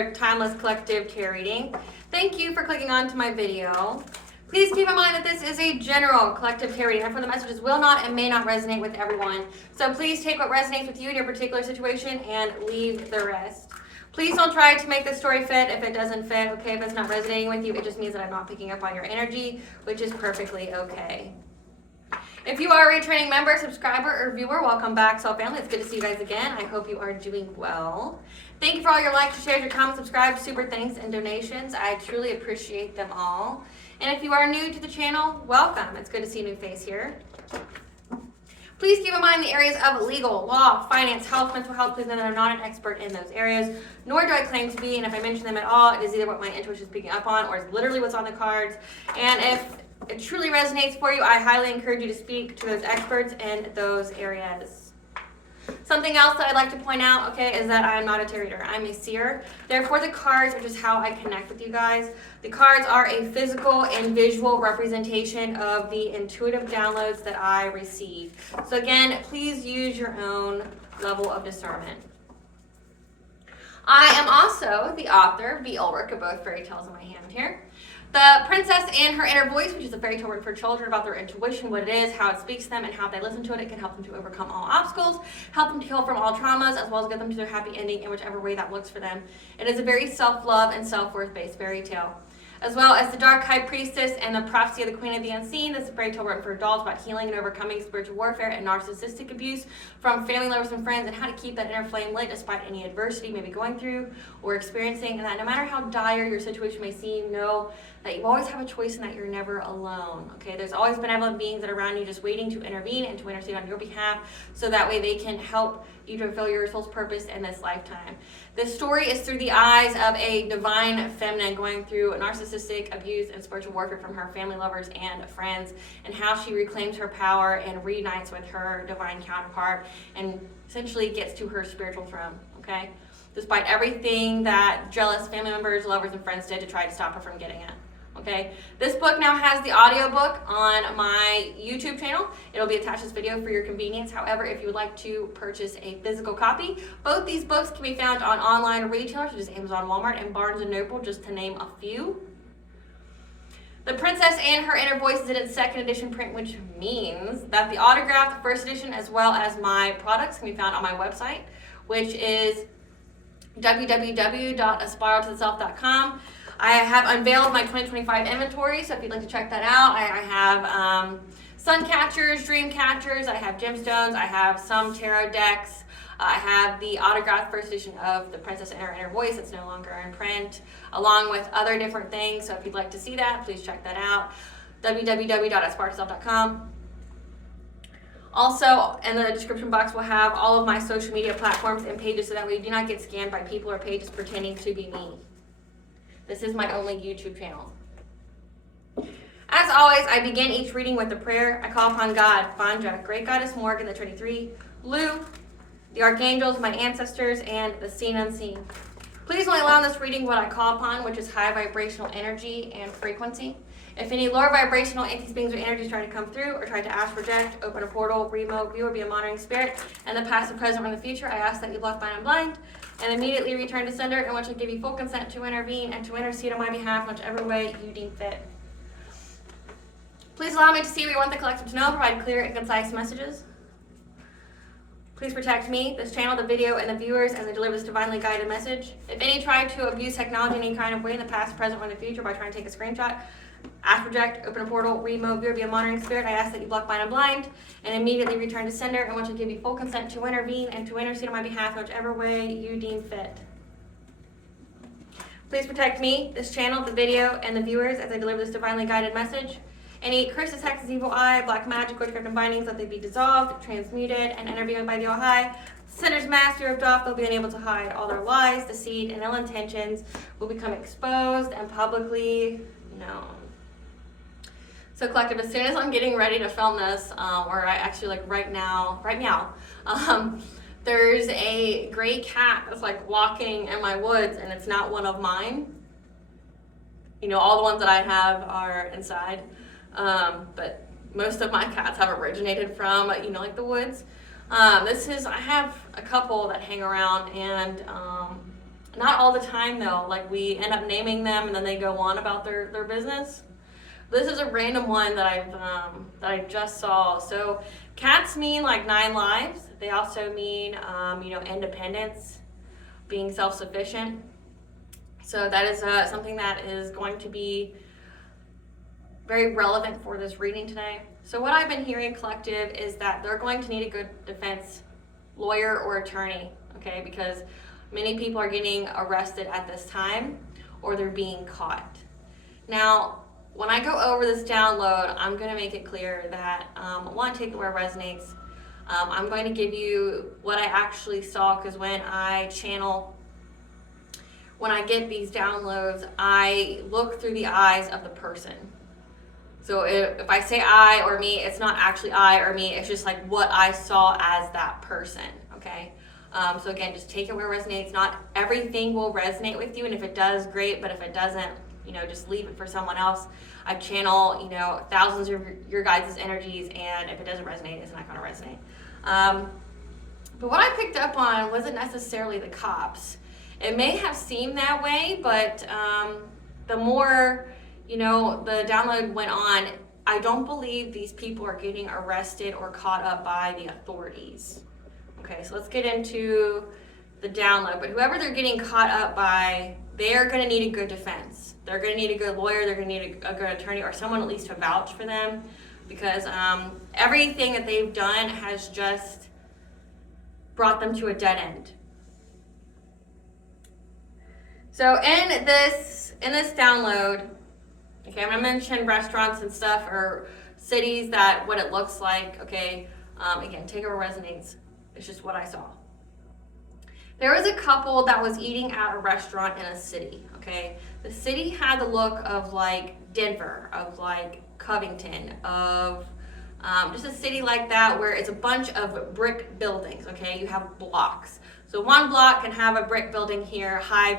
another timeless collective tarot reading. Thank you for clicking on to my video. Please keep in mind that this is a general collective tarot reading, therefore the messages will not and may not resonate with everyone. So please take what resonates with you in your particular situation and leave the rest. Please don't try to make the story fit if it doesn't fit, okay? If it's not resonating with you, it just means that I'm not picking up on your energy, which is perfectly okay. If you are a returning member, subscriber, or viewer, welcome back, Soul Family. It's good to see you guys again. I hope you are doing well. Thank you for all your likes, shares, your comments, subscribes, super thanks, and donations. I truly appreciate them all. And if you are new to the channel, welcome. It's good to see a new face here. Please keep in mind the areas of legal, law, finance, health, mental health. Please know that I'm not an expert in those areas, nor do I claim to be. And if I mention them at all, it is either what my intuition is picking up on or is literally what's on the cards. And if it truly resonates for you, I highly encourage you to speak to those experts in those areas. Something else that I'd like to point out, okay, is that I'm not a tarot reader. I'm a seer. Therefore, the cards are just how I connect with you guys. The cards are a physical and visual representation of the intuitive downloads that I receive. So again, please use your own level of discernment. I am also the author, B. Ulrich, of both fairy tales in my hand here. The Princess and Her Inner Voice, which is a fairy tale written for children about their intuition, what it is, how it speaks to them, and how they listen to it. It can help them to overcome all obstacles, help them to heal from all traumas, as well as get them to their happy ending in whichever way that looks for them. It is a very self-love and self-worth based fairy tale. As well as The Dark High Priestess and The Prophecy of the Queen of the Unseen. This is a fairy tale written for adults about healing and overcoming spiritual warfare and narcissistic abuse from family members and friends, and how to keep that inner flame lit despite any adversity you may be going through or experiencing, and that no matter how dire your situation may seem, know that you always have a choice and that you're never alone. Okay, there's always benevolent beings that are around you just waiting to intervene and to intercede on your behalf, so that way they can help you to fulfill your soul's purpose in this lifetime. This story is through the eyes of a divine feminine going through narcissistic abuse and spiritual warfare from her family, lovers, and friends, and how she reclaims her power and reunites with her divine counterpart and essentially gets to her spiritual throne, okay? Despite everything that jealous family members, lovers, and friends did to try to stop her from getting it. Okay, this book now has the audiobook on my YouTube channel. It'll be attached to this video for your convenience. However, if you would like to purchase a physical copy, both these books can be found on online retailers such as Amazon, Walmart, and Barnes & Noble, just to name a few. The Princess and Her Inner Voice is in its second edition print, which means that the autographed first edition as well as my products can be found on my website, which is www.aspiraltotheself.com. I have unveiled my 2025 inventory, so if you'd like to check that out, I have sun catchers, dream catchers, I have gemstones, I have some tarot decks, I have the autographed first edition of The Princess and Her Inner Voice. It's no longer in print, along with other different things, so if you'd like to see that, please check that out, www.aspiraltotheself.com. Also, in the description box, we'll have all of my social media platforms and pages, so that way you do not get scammed by people or pages pretending to be me. This is my only YouTube channel. As always, I begin each reading with a prayer. I call upon God, Banja, Great Goddess Morgan, the Trinity, Lu, the Archangels, my ancestors, and the seen unseen. Please only allow in this reading what I call upon, which is high vibrational energy and frequency. If any lower vibrational entities, beings, or energies try to come through or try to ask, project, open a portal, remote, view, or be a monitoring spirit, in the past, the present, or in the future, I ask that you block, bind, and blind, and immediately return to sender, in which I give you full consent to intervene and to intercede on my behalf, whichever way you deem fit. Please allow me to see what you want the collective to know, provide clear and concise messages. Please protect me, this channel, the video, and the viewers as I deliver this divinely guided message. If any try to abuse technology in any kind of way in the past, present, or in the future by trying to take a screenshot, ask, project, open a portal, remote, view, or be a monitoring spirit, I ask that you block, bind, and blind, and immediately return to sender, in which I give you full consent to intervene and to intercede on my behalf, whichever way you deem fit. Please protect me, this channel, the video, and the viewers as I deliver this divinely guided message. Any curses, hexes, evil eye, black magic, witchcraft, and bindings, let they be dissolved, transmuted, and intervened by the All-High. Sinner's mask be ripped off, they'll be unable to hide. All their lies, deceit, and ill intentions will become exposed and publicly known. So collective, as soon as I'm getting ready to film this, or I actually like right now, there's a gray cat that's like walking in my woods, and it's not one of mine. You know, all the ones that I have are inside, but most of my cats have originated from, you know, like the woods. I have a couple that hang around, and Not all the time though, like we end up naming them and then they go on about their business. This is a random one that I just saw. So cats mean like 9 lives. They also mean independence, being self-sufficient. So that is something that is going to be very relevant for this reading today. So what I've been hearing, collective, is that they're going to need a good defense lawyer or attorney, okay? Because many people are getting arrested at this time or they're being caught. Now, when I go over this download, I'm going to make it clear that one, take it where it resonates. I'm going to give you what I actually saw, because when I get these downloads, I look through the eyes of the person. So if I say I or me, it's not actually I or me, it's just like what I saw as that person, okay? So again, just take it where it resonates. Not everything will resonate with you, and if it does, great, but if it doesn't, just leave it for someone else. I channel, thousands of your guys' energies, and if it doesn't resonate, it's not going to resonate. But what I picked up on wasn't necessarily the cops. It may have seemed that way, but the more, the download went on, I don't believe these people are getting arrested or caught up by the authorities. Okay, so let's get into the download. But whoever they're getting caught up by, they're going to need a good defense. They're going to need a good lawyer. They're going to need a good attorney, or someone at least to vouch for them, because everything that they've done has just brought them to a dead end. So in this download, okay, I'm going to mention restaurants and stuff, or cities, that what it looks like, okay? Again, take it where it resonates. It's just what I saw. There was a couple that was eating at a restaurant in a city, okay? The city had the look of like Denver, of like Covington, of just a city like that, where it's a bunch of brick buildings, okay? You have blocks. So one block can have a brick building here, high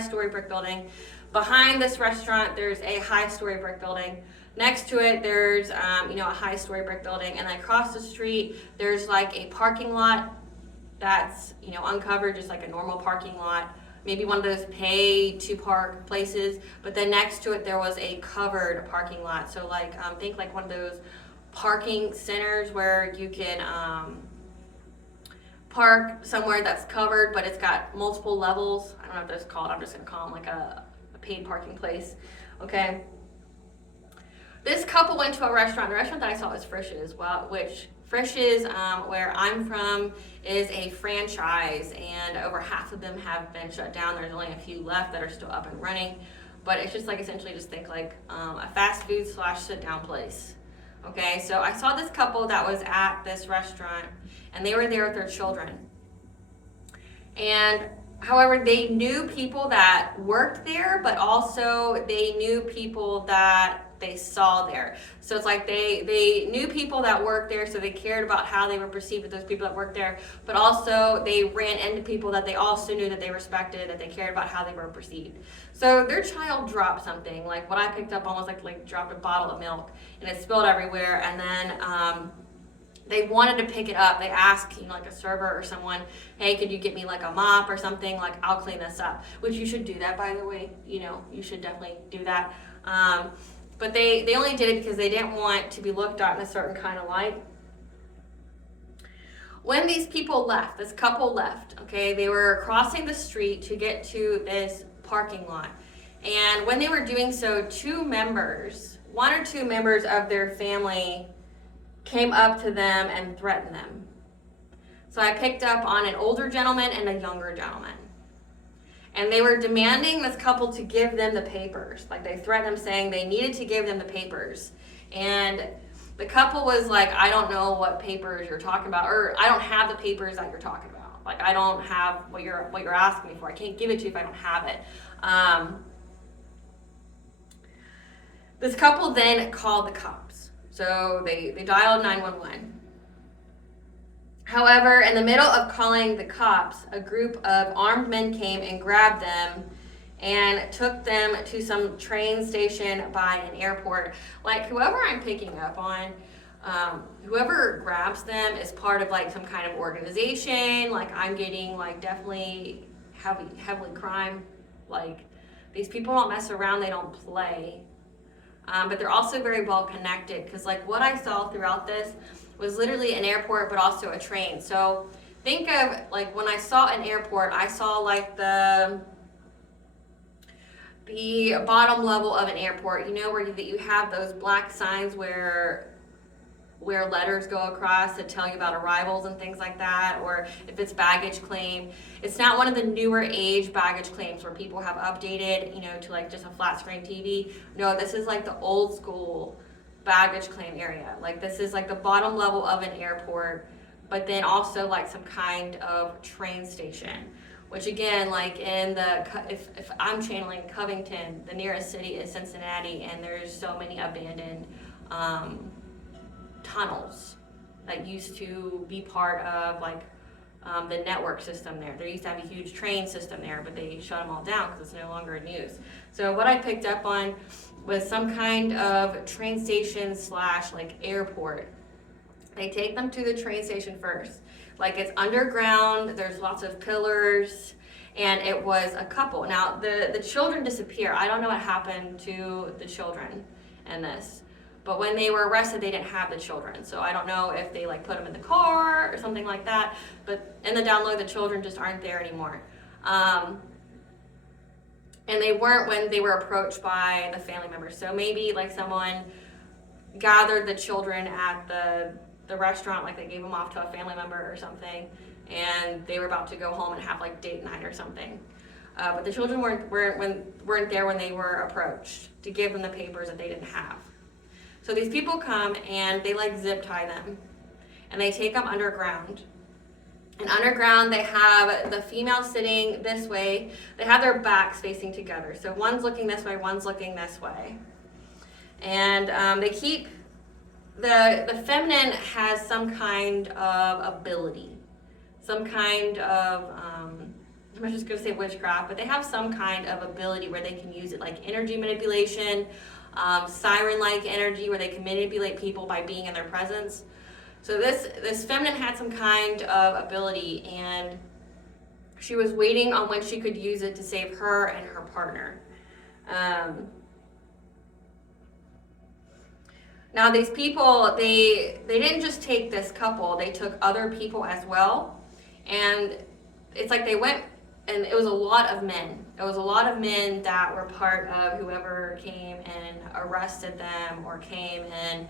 story brick building. Behind this restaurant, there's a high story brick building. Next to it, there's a high story brick building, and then across the street, there's like a parking lot that's uncovered, just like a normal parking lot. Maybe one of those pay to park places, but then next to it there was a covered parking lot. So like think like one of those parking centers where you can park somewhere that's covered, but it's got multiple levels. I don't know what those called. I'm just gonna call them like a paid parking place. Okay. This couple went to a restaurant. The restaurant that I saw was Frisch's, which Frisch's, where I'm from, is a franchise, and over half of them have been shut down. There's only a few left that are still up and running, but it's just like essentially just think like a fast food / sit down place. Okay, so I saw this couple that was at this restaurant, and they were there with their children. And however, they knew people that worked there, but also they knew people that they saw there. So it's like they knew people that worked there, so they cared about how they were perceived with those people that worked there, but also they ran into people that they also knew that they respected, that they cared about how they were perceived. So their child dropped something, like what I picked up on was like dropped a bottle of milk, and it spilled everywhere, and then they wanted to pick it up. They asked, like a server or someone, hey, could you get me like a mop or something? Like, I'll clean this up. Which you should do that, by the way. You should definitely do that. But they only did it because they didn't want to be looked at in a certain kind of light. When these people left, this couple left, okay, they were crossing the street to get to this parking lot. And when they were doing so, one or two members of their family came up to them and threatened them. So I picked up on an older gentleman and a younger gentleman. And they were demanding this couple to give them the papers. Like they threatened them, saying they needed to give them the papers. And the couple was like, I don't know what papers you're talking about, or I don't have the papers that you're talking about. Like I don't have what you're asking me for. I can't give it to you if I don't have it. This couple then called the cops. So they dialed 911. However, in the middle of calling the cops, a group of armed men came and grabbed them and took them to some train station by an airport. Like whoever I'm picking up on, whoever grabs them is part of like some kind of organization. Like I'm getting like definitely heavily crime. Like, these people don't mess around, they don't play. But they're also very well connected, because like what I saw throughout this was literally an airport, but also a train. So think of like when I saw an airport, I saw like the bottom level of an airport, you know, where you have those black signs where letters go across that tell you about arrivals and things like that, or if it's baggage claim. It's not one of the newer age baggage claims where people have updated, you know, to like just a flat screen TV. No, this is like the old school baggage claim area. Like this is like the bottom level of an airport, but then also like some kind of train station. Which again, like in if I'm channeling Covington, the nearest city is Cincinnati, and there's so many abandoned tunnels that used to be part of like the network system there. There used to have a huge train system there, but they shut them all down because it's no longer in use. So what I picked up on was some kind of train station / like airport. They take them to the train station first. Like it's underground, there's lots of pillars, and it was a couple. Now the children disappear. I don't know what happened to the children in this. But when they were arrested, they didn't have the children. So I don't know if they like put them in the car or something like that. But in the download, the children just aren't there anymore. And they weren't when they were approached by the family members. So maybe like someone gathered the children at the restaurant, like they gave them off to a family member or something, and they were about to go home and have like date night or something. But the children weren't there when they were approached to give them the papers that they didn't have. So these people come and they like zip tie them, and they take them underground. And underground, they have the female sitting this way. They have their backs facing together. So one's looking this way, one's looking this way. And they keep, the feminine has some kind of ability, some kind of, I'm just going to say witchcraft, but they have some kind of ability where they can use it, like energy manipulation, siren-like energy where they can manipulate people by being in their presence. So this feminine had some kind of ability, and she was waiting on when she could use it to save her and her partner. Now these people, they didn't just take this couple, they took other people as well. And it's like they went, and it was a lot of men. It was a lot of men that were part of whoever came and arrested them or came and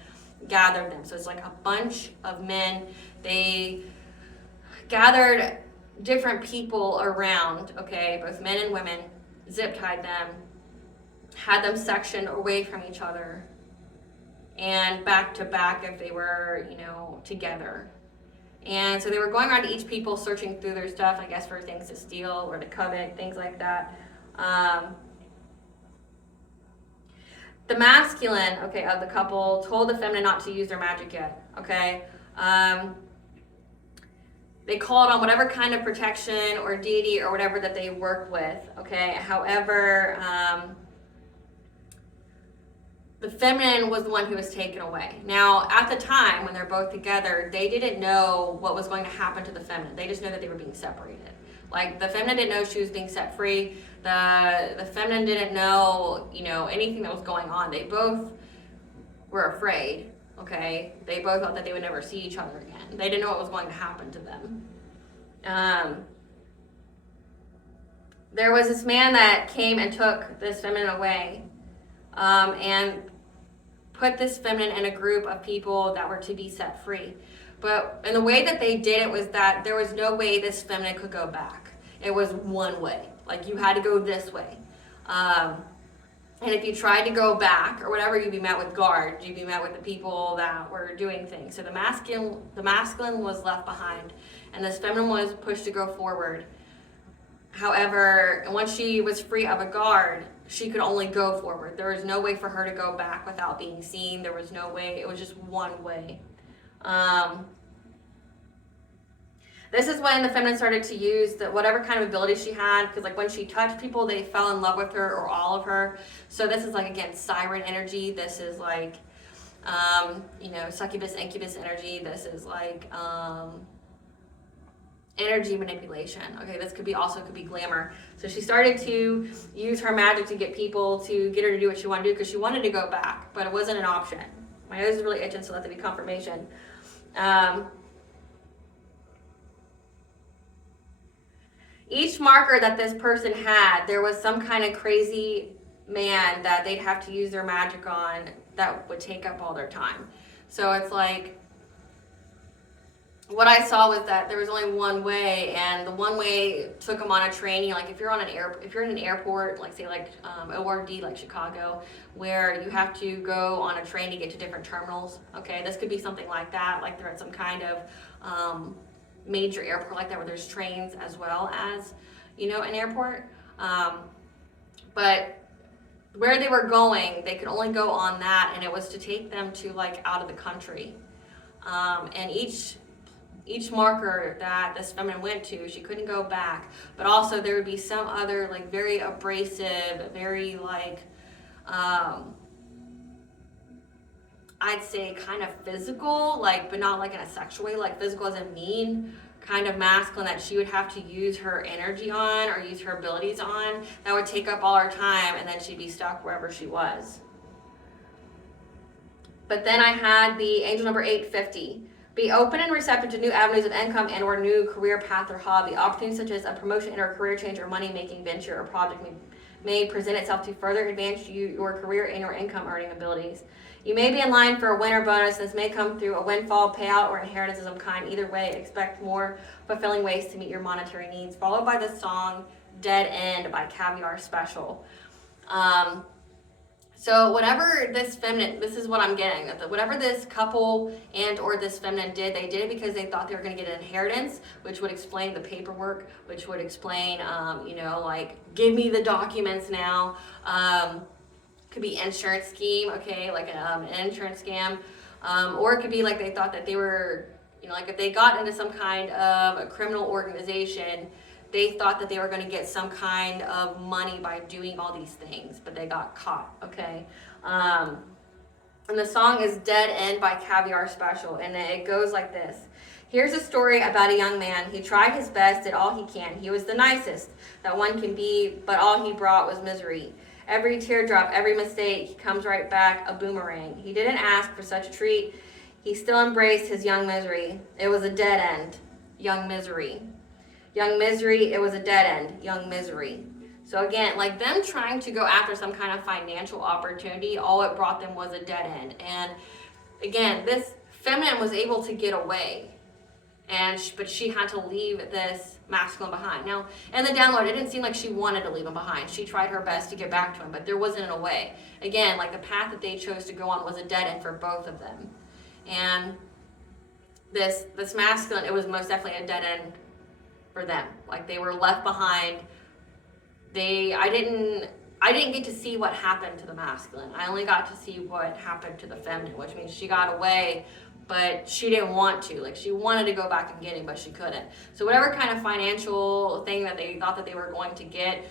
gathered them. So it's like a bunch of men. They gathered different people around, okay, both men and women, zip tied them, had them sectioned away from each other, and back to back if they were, you know, together. And so they were going around to each people, searching through their stuff, I guess, for things to steal or to covet, things like that. The masculine, okay, of the couple told the feminine not to use their magic yet, okay? They called on whatever kind of protection or deity or whatever that they worked with, okay? However, the feminine was the one who was taken away. Now, at the time when they're both together, they didn't know what was going to happen to the feminine. They just know that they were being separated. Like, the feminine didn't know she was being set free. The feminine didn't know, you know, anything that was going on. They both were afraid, okay? They both thought that they would never see each other again. They didn't know what was going to happen to them. There was this man that came and took this feminine away, and put this feminine in a group of people that were to be set free. But in the way that they did it was that there was no way this feminine could go back. It was one way. Like, you had to go this way. And if you tried to go back or whatever, you'd be met with guards. You'd be met with the people that were doing things. So the masculine was left behind, and this feminine was pushed to go forward. However, once she was free of a guard, she could only go forward. There was no way for her to go back without being seen. There was no way. It was just one way. This is when the feminine started to use whatever kind of ability she had, because like when she touched people, they fell in love with her, or all of her. So this is like, again, siren energy. This is like, you know, succubus, incubus energy. This is like energy manipulation. Okay, this could be glamour. So she started to use her magic to get people to get her to do what she wanted to do because she wanted to go back, but it wasn't an option. My nose is really itching, so let there be confirmation. Each marker that this person had, there was some kind of crazy man that they'd have to use their magic on that would take up all their time. So it's like, what I saw was that there was only one way, and the one way took them on a train. Like if you're in an airport, like say like ORD, like Chicago, where you have to go on a train to get to different terminals. Okay, this could be something like that, like they're at some kind of major airport like that where there's trains as well as, you know, an airport. But where they were going, they could only go on that, and it was to take them to like out of the country. And each marker that this feminine went to, she couldn't go back. But also there would be some other like very abrasive, very like, I'd say kind of physical, like, but not like in a sexual way, like physical as in mean, kind of masculine that she would have to use her energy on or use her abilities on. That would take up all her time, and then she'd be stuck wherever she was. But then I had the angel number 850. Be open and receptive to new avenues of income and or new career path or hobby. Opportunities such as a promotion or a career change or money-making venture or project may present itself to further advance your career and your income earning abilities. You may be in line for a winter bonus. This may come through a windfall, payout, or inheritance of some kind. Either way, expect more fulfilling ways to meet your monetary needs. Followed by the song Dead End by Caviar Special. So whatever this feminine, this is what I'm getting, that whatever this couple and or this feminine did, they did it because they thought they were going to get an inheritance, which would explain the paperwork, which would explain, you know, like, give me the documents now. Could be insurance scheme, okay, like an insurance scam. Or it could be like they thought that they were, you know, like if they got into some kind of a criminal organization, they thought that they were going to get some kind of money by doing all these things, but they got caught, okay? And the song is Dead End by Caviar Special, and it goes like this. Here's a story about a young man. He tried his best, did all he can. He was the nicest that one can be, but all he brought was misery. Every teardrop, every mistake, he comes right back a boomerang. He didn't ask for such a treat. He still embraced his young misery. It was a dead end, young misery. Young misery, it was a dead end, young misery. So again, like them trying to go after some kind of financial opportunity, all it brought them was a dead end. And again, this feminine was able to get away, but she had to leave this masculine behind. Now, in the download, it didn't seem like she wanted to leave him behind. She tried her best to get back to him, but there wasn't a way. Again, like the path that they chose to go on was a dead end for both of them. And this masculine, it was most definitely a dead end for them. Like they were left behind. I didn't get to see what happened to the masculine. I only got to see what happened to the feminine, which means she got away, but she didn't want to. Like she wanted to go back and get him, but she couldn't. So whatever kind of financial thing that they thought that they were going to get,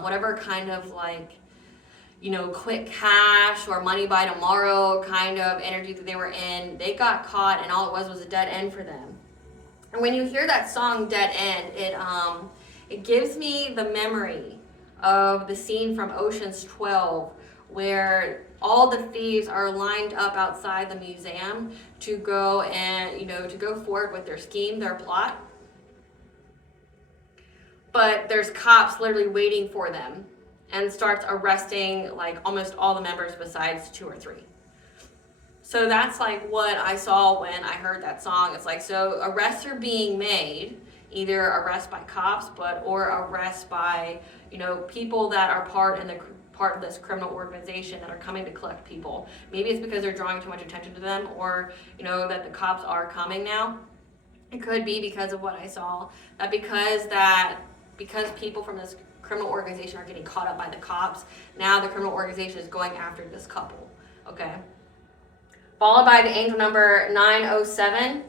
whatever kind of like, you know, quick cash or money by tomorrow kind of energy that they were in, they got caught, and all it was a dead end for them. And when you hear that song Dead End, it gives me the memory of the scene from Ocean's 12 where all the thieves are lined up outside the museum to go and, you know, to go forward with their scheme, their plot. But there's cops literally waiting for them and starts arresting like almost all the members besides 2 or 3. So that's like what I saw when I heard that song. It's like, so arrests are being made, either arrest by cops, or arrest by, you know, people that are part of this criminal organization that are coming to collect people. Maybe it's because they're drawing too much attention to them, or, you know, that the cops are coming now. It could be because of what I saw, that because people from this criminal organization are getting caught up by the cops, now the criminal organization is going after this couple, okay? Followed by the angel number 907.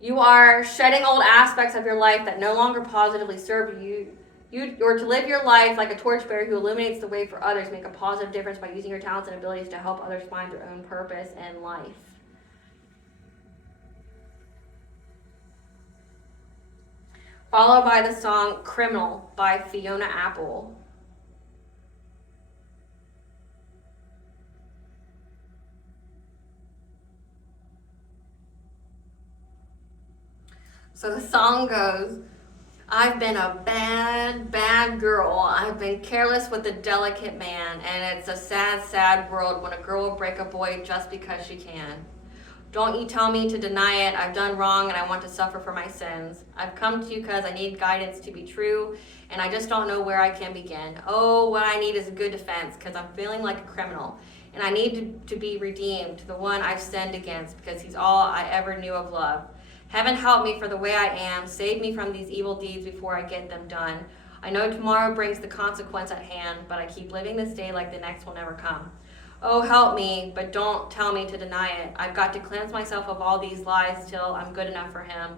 You are shedding old aspects of your life that no longer positively serve you. You're to live your life like a torchbearer who illuminates the way for others. Make a positive difference by using your talents and abilities to help others find their own purpose in life. followed by the song Criminal by Fiona Apple. So the song goes, I've been a bad, bad girl. I've been careless with a delicate man, and it's a sad, sad world when a girl will break a boy just because she can. Don't you tell me to deny it. I've done wrong and I want to suffer for my sins. I've come to you because I need guidance to be true, and I just don't know where I can begin. Oh, what I need is a good defense because I'm feeling like a criminal, and I need to be redeemed to the one I've sinned against because he's all I ever knew of love. Heaven help me for the way I am. Save me from these evil deeds before I get them done. I know tomorrow brings the consequence at hand, but I keep living this day like the next will never come. Oh, help me, but don't tell me to deny it. I've got to cleanse myself of all these lies till I'm good enough for him.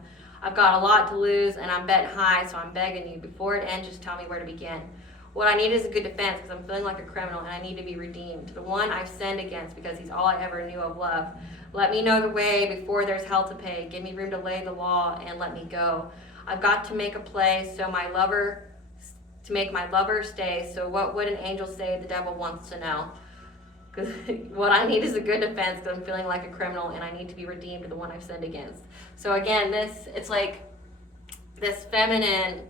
I've got a lot to lose, and I'm betting high, so I'm begging you, before it ends, just tell me where to begin. What I need is a good defense, because I'm feeling like a criminal, and I need to be redeemed. To the one I've sinned against, because he's all I ever knew of love. Let me know the way before there's hell to pay. Give me room to lay the law, and let me go. I've got to make a play, to make my lover stay. So what would an angel say? The devil wants to know. Because what I need is a good defense, because I'm feeling like a criminal, and I need to be redeemed to the one I've sinned against. So again, it's like this feminine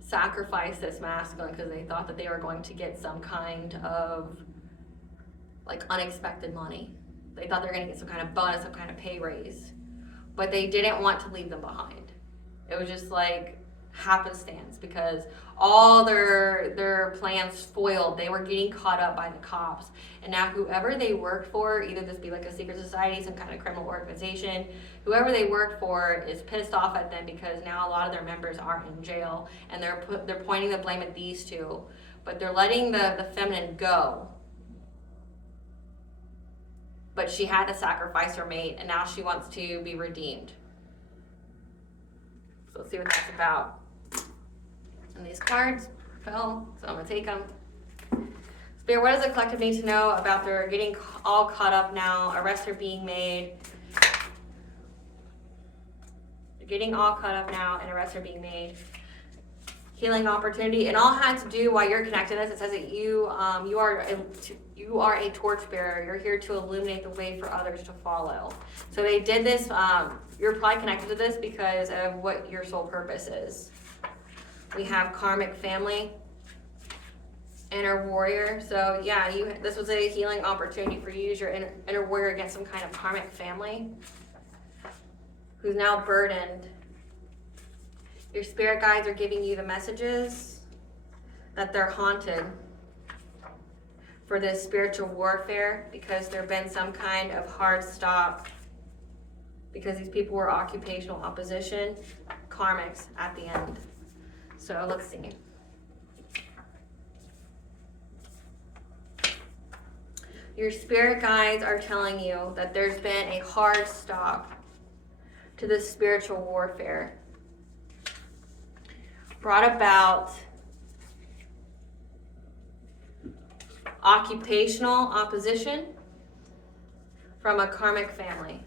sacrifice this masculine because they thought that they were going to get some kind of like unexpected money. They thought they were going to get some kind of bonus, some kind of pay raise, but they didn't want to leave them behind. It was just like happenstance because all their plans foiled. They were getting caught up by the cops, and now whoever they worked for, either this be like a secret society, some kind of criminal organization, whoever they worked for is pissed off at them because now a lot of their members are in jail, and they're pointing the blame at these two, but they're letting the feminine go. But she had to sacrifice her mate, and now she wants to be redeemed. So let's see what that's about. And these cards fell, so I'm going to take them. Spirit, what does the collective need to know about their getting all caught up now, arrests are being made? They're getting all caught up now, and arrests are being made. Healing opportunity. It all had to do while you're connected to this. It says that you are a torchbearer. You're here to illuminate the way for others to follow. So they did this. You're probably connected to this because of what your soul purpose is. We have karmic family, inner warrior. So yeah, this was a healing opportunity for you to use your inner warrior against some kind of karmic family who's now burdened. Your spirit guides are giving you the messages that they're haunted for this spiritual warfare because there's been some kind of hard stop because these people were occupational opposition, karmics at the end. So let's see. Your spirit guides are telling you that there's been a hard stop to this spiritual warfare brought about occupational opposition from a karmic family.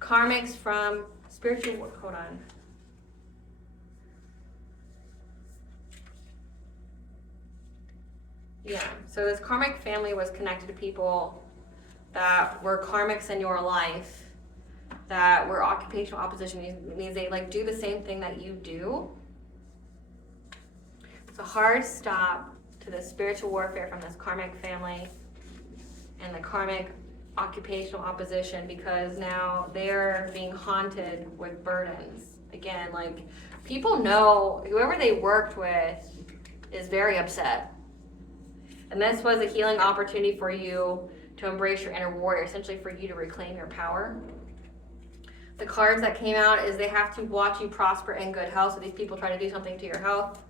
Karmics from spiritual work. Hold on. Yeah, so this karmic family was connected to people that were karmics in your life that were occupational opposition. It means they like do the same thing that you do. It's a hard stop to the spiritual warfare from this karmic family and the karmic occupational opposition because now they're being haunted with burdens. Again, like people know whoever they worked with is very upset. And this was a healing opportunity for you to embrace your inner warrior, essentially for you to reclaim your power. The cards that came out is they have to watch you prosper in good health. So these people try to do something to your health.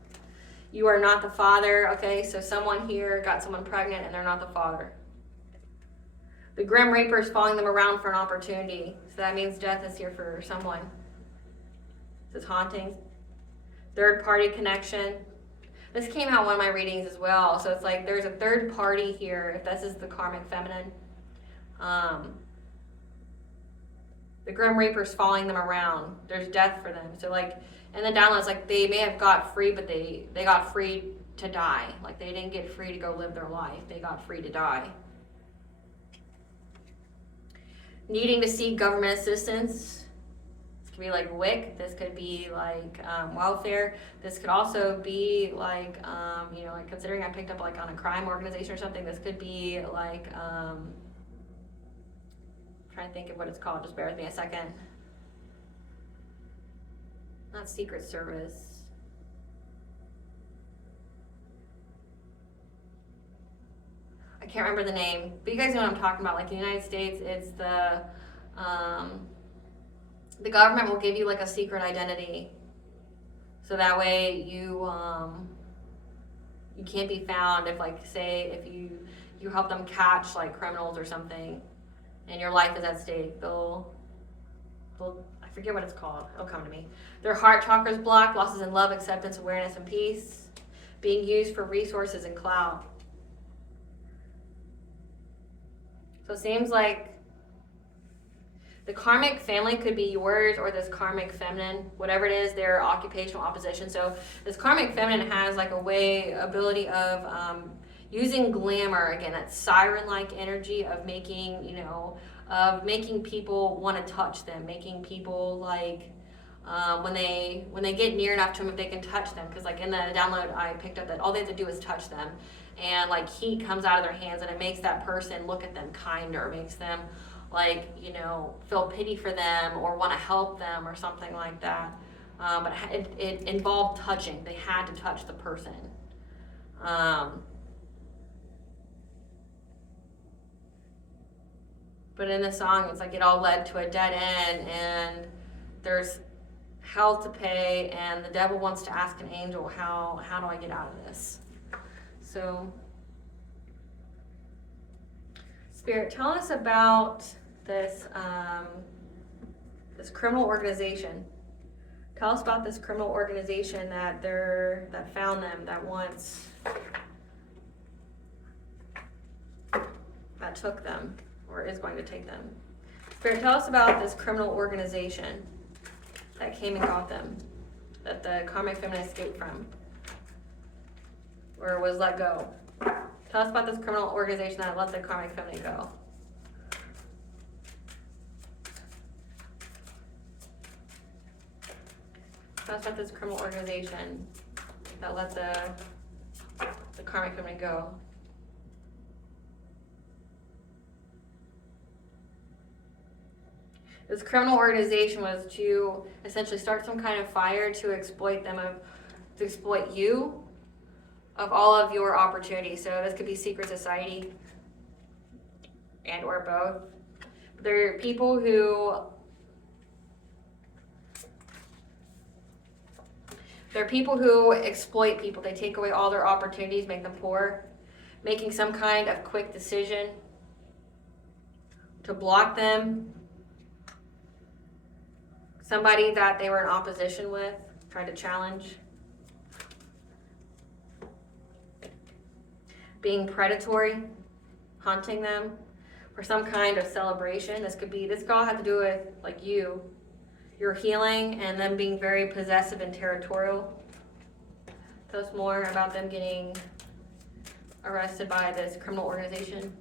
You are not the father, okay? So someone here got someone pregnant and they're not the father. The Grim Reaper is following them around for an opportunity. So that means death is here for someone. This is haunting. Third party connection. This came out in one of my readings as well. So it's like there's a third party here, if this is the karmic feminine. The Grim Reaper's following them around. There's death for them. So like in the downloads, like they may have got free, but they got free to die. Like they didn't get free to go live their life. They got free to die. Needing to seek government assistance. This could be like WIC. This could be like welfare. This could also be like, you know, like considering I picked up like on a crime organization or something. This could be like, trying to think of what it's called. Just bear with me a second. Not Secret Service. I can't remember the name, but you guys know what I'm talking about. Like in the United States, it's the government will give you like a secret identity, so that way you can't be found if, like, say if you help them catch like criminals or something, and your life is at stake. They'll I forget what it's called. It'll come to me. Their heart chakra's blocked, losses in love, acceptance, awareness, and peace. Being used for resources and clout. So it seems like the karmic family could be yours or this karmic feminine, whatever it is, their occupational opposition. So this karmic feminine has like ability of using glamour, again, that siren-like energy of making, you know, of making people want to touch them, making people like, when they get near enough to them, if they can touch them, because like in the download I picked up that all they have to do is touch them, and like heat comes out of their hands, and it makes that person look at them kinder, makes them like, you know, feel pity for them or want to help them or something like that. But it involved touching. They had to touch the person. But in the song, it's like it all led to a dead end, and there's hell to pay, and the devil wants to ask an angel, how do I get out of this? So, Spirit, tell us about this this criminal organization. Tell us about this criminal organization that found them, that took them, or is going to take them. Spirit, tell us about this criminal organization that came and got them, that the karmic feminine escaped from, or was let go. Tell us about this criminal organization that let the karmic feminine go. Tell us about this criminal organization that let the karmic feminine go. This criminal organization was to essentially start some kind of fire to exploit them, to exploit you of all of your opportunities. So this could be secret society and or both. There are people who exploit people. They take away all their opportunities, make them poor, making some kind of quick decision to block them. Somebody that they were in opposition with, tried to challenge. Being predatory, hunting them for some kind of celebration. This could all have to do with like your healing, and them being very possessive and territorial. Tell us more about them getting arrested by this criminal organization.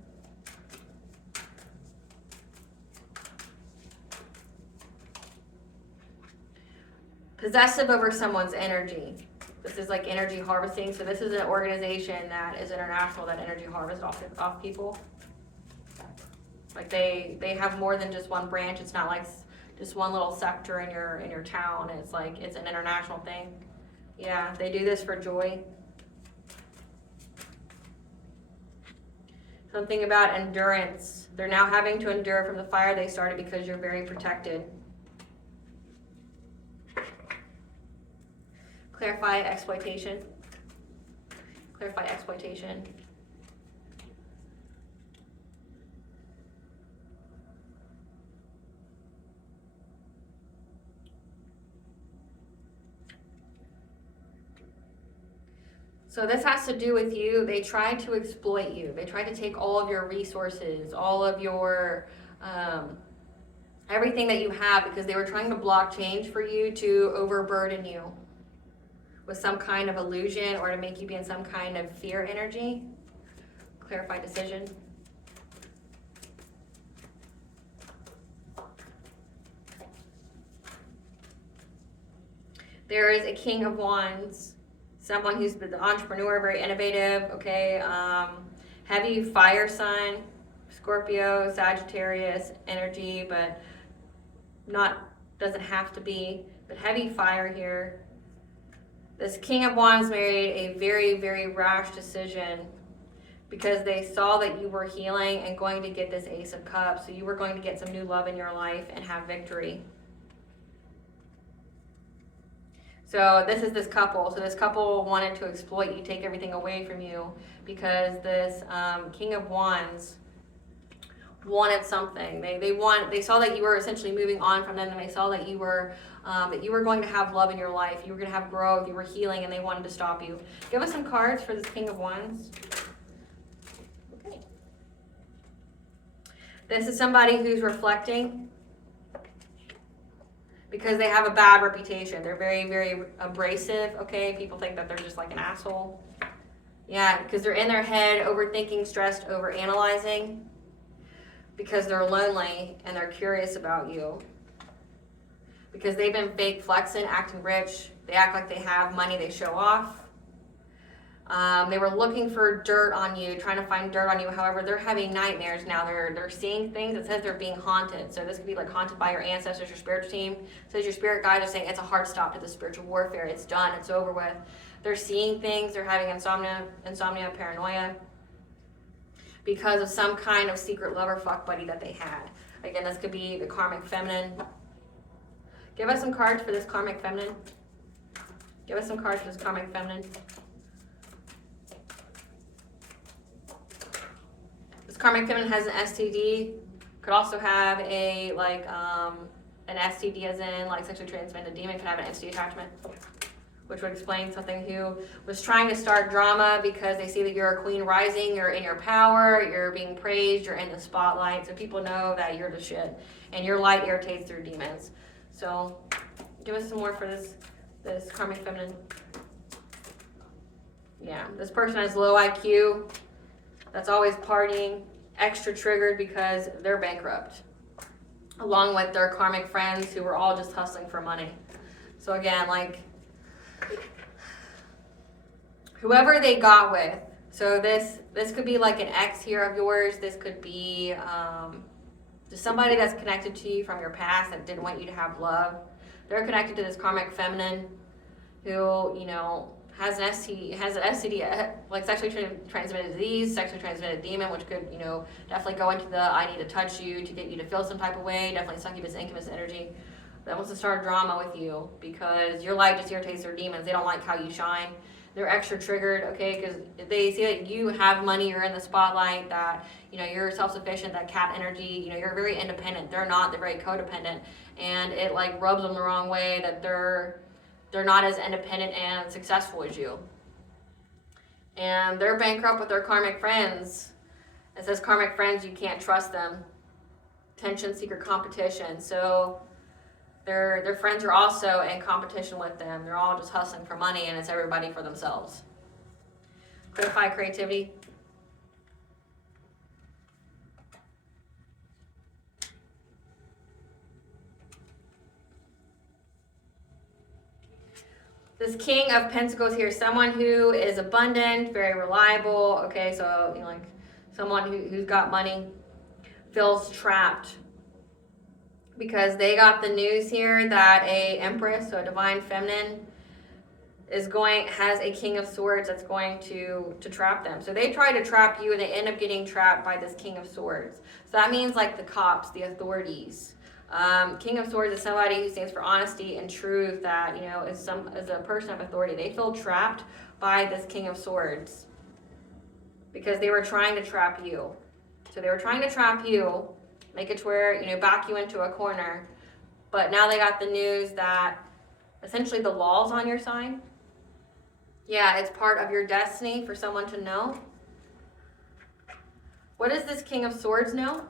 Possessive over someone's energy. This is like energy harvesting. So this is an organization that is international that energy harvests off people. Like they have more than just one branch. It's not like just one little sector in your town. It's like it's an international thing. Yeah, they do this for joy. Something about endurance. They're now having to endure from the fire they started because you're very protected. Clarify exploitation. Clarify exploitation. So this has to do with you. They tried to exploit you. They tried to take all of your resources, all of your everything that you have, because they were trying to block change for you to overburden you with some kind of illusion or to make you be in some kind of fear energy. Clarify decision. There is a King of Wands, someone who's the entrepreneur, very innovative, okay? Heavy fire sign, Scorpio, Sagittarius energy, but doesn't have to be, but heavy fire here. This King of Wands made a very, very rash decision because they saw that you were healing and going to get this Ace of Cups. So you were going to get some new love in your life and have victory. So this is this couple. So this couple wanted to exploit you, take everything away from you, because this King of Wands wanted something. They saw that you were essentially moving on from them, and they saw that you were going to have love in your life. You were going to have growth. You were healing, and they wanted to stop you. Give us some cards for this King of Wands. Okay. This is somebody who's reflecting, because they have a bad reputation. They're very, very abrasive, okay? People think that they're just like an asshole. Yeah, because they're in their head, overthinking, stressed, overanalyzing, because they're lonely and they're curious about you. Because they've been fake flexing, acting rich. They act like they have money, they show off. They were looking for dirt on you, trying to find dirt on you. However, they're having nightmares now. They're seeing things. It says they're being haunted. So this could be like haunted by your ancestors, your spiritual team. It says your spirit guides are saying it's a hard stop to the spiritual warfare. It's done. It's over with. They're seeing things. They're having insomnia, paranoia, because of some kind of secret lover fuck buddy that they had. Again, this could be the karmic feminine. Give us some cards for this karmic feminine. Give us some cards for this karmic feminine. Karmic feminine has an STD. Could also have a an STD, as in like sexually transmitted demon. Could have an STD attachment, which would explain something who was trying to start drama because they see that you're a queen rising, you're in your power, you're being praised, you're in the spotlight, so people know that you're the shit, and your light irritates through demons. So, give us some more for this karmic feminine. Yeah, this person has low IQ. That's always partying, extra triggered because they're bankrupt, along with their karmic friends who were all just hustling for money. So again, like, whoever they got with, so this could be like an ex here of yours. This could be just somebody that's connected to you from your past that didn't want you to have love. They're connected to this karmic feminine who, you know, has an STD, like sexually transmitted disease, sexually transmitted demon, which could, you know, definitely go into the I need to touch you to get you to feel some type of way, definitely succubus, incubus energy. That wants to start drama with you because your light just irritates their demons. They don't like how you shine. They're extra triggered, okay, because they see that you have money, you're in the spotlight, that, you know, you're self-sufficient, that cat energy, you know, you're very independent. They're not, they're very codependent, and it like rubs them the wrong way that they're not as independent and successful as you. And they're bankrupt with their karmic friends. It says karmic friends, you can't trust them. Tension, secret competition. So their friends are also in competition with them. They're all just hustling for money, and it's everybody for themselves. Clarify creativity. This King of Pentacles here, someone who is abundant, very reliable, okay, so, you know, like someone who's got money, feels trapped because they got the news here that a Empress, so a divine feminine, has a King of Swords that's going to trap them. So they try to trap you and they end up getting trapped by this King of Swords. So that means like the cops, the authorities. King of Swords is somebody who stands for honesty and truth, that, you know, is a person of authority. They feel trapped by this King of Swords because they were trying to trap you. So they were trying to trap you, make it to where, you know, back you into a corner. But now they got the news that essentially the law's on your side. Yeah, it's part of your destiny for someone to know. What does this King of Swords know?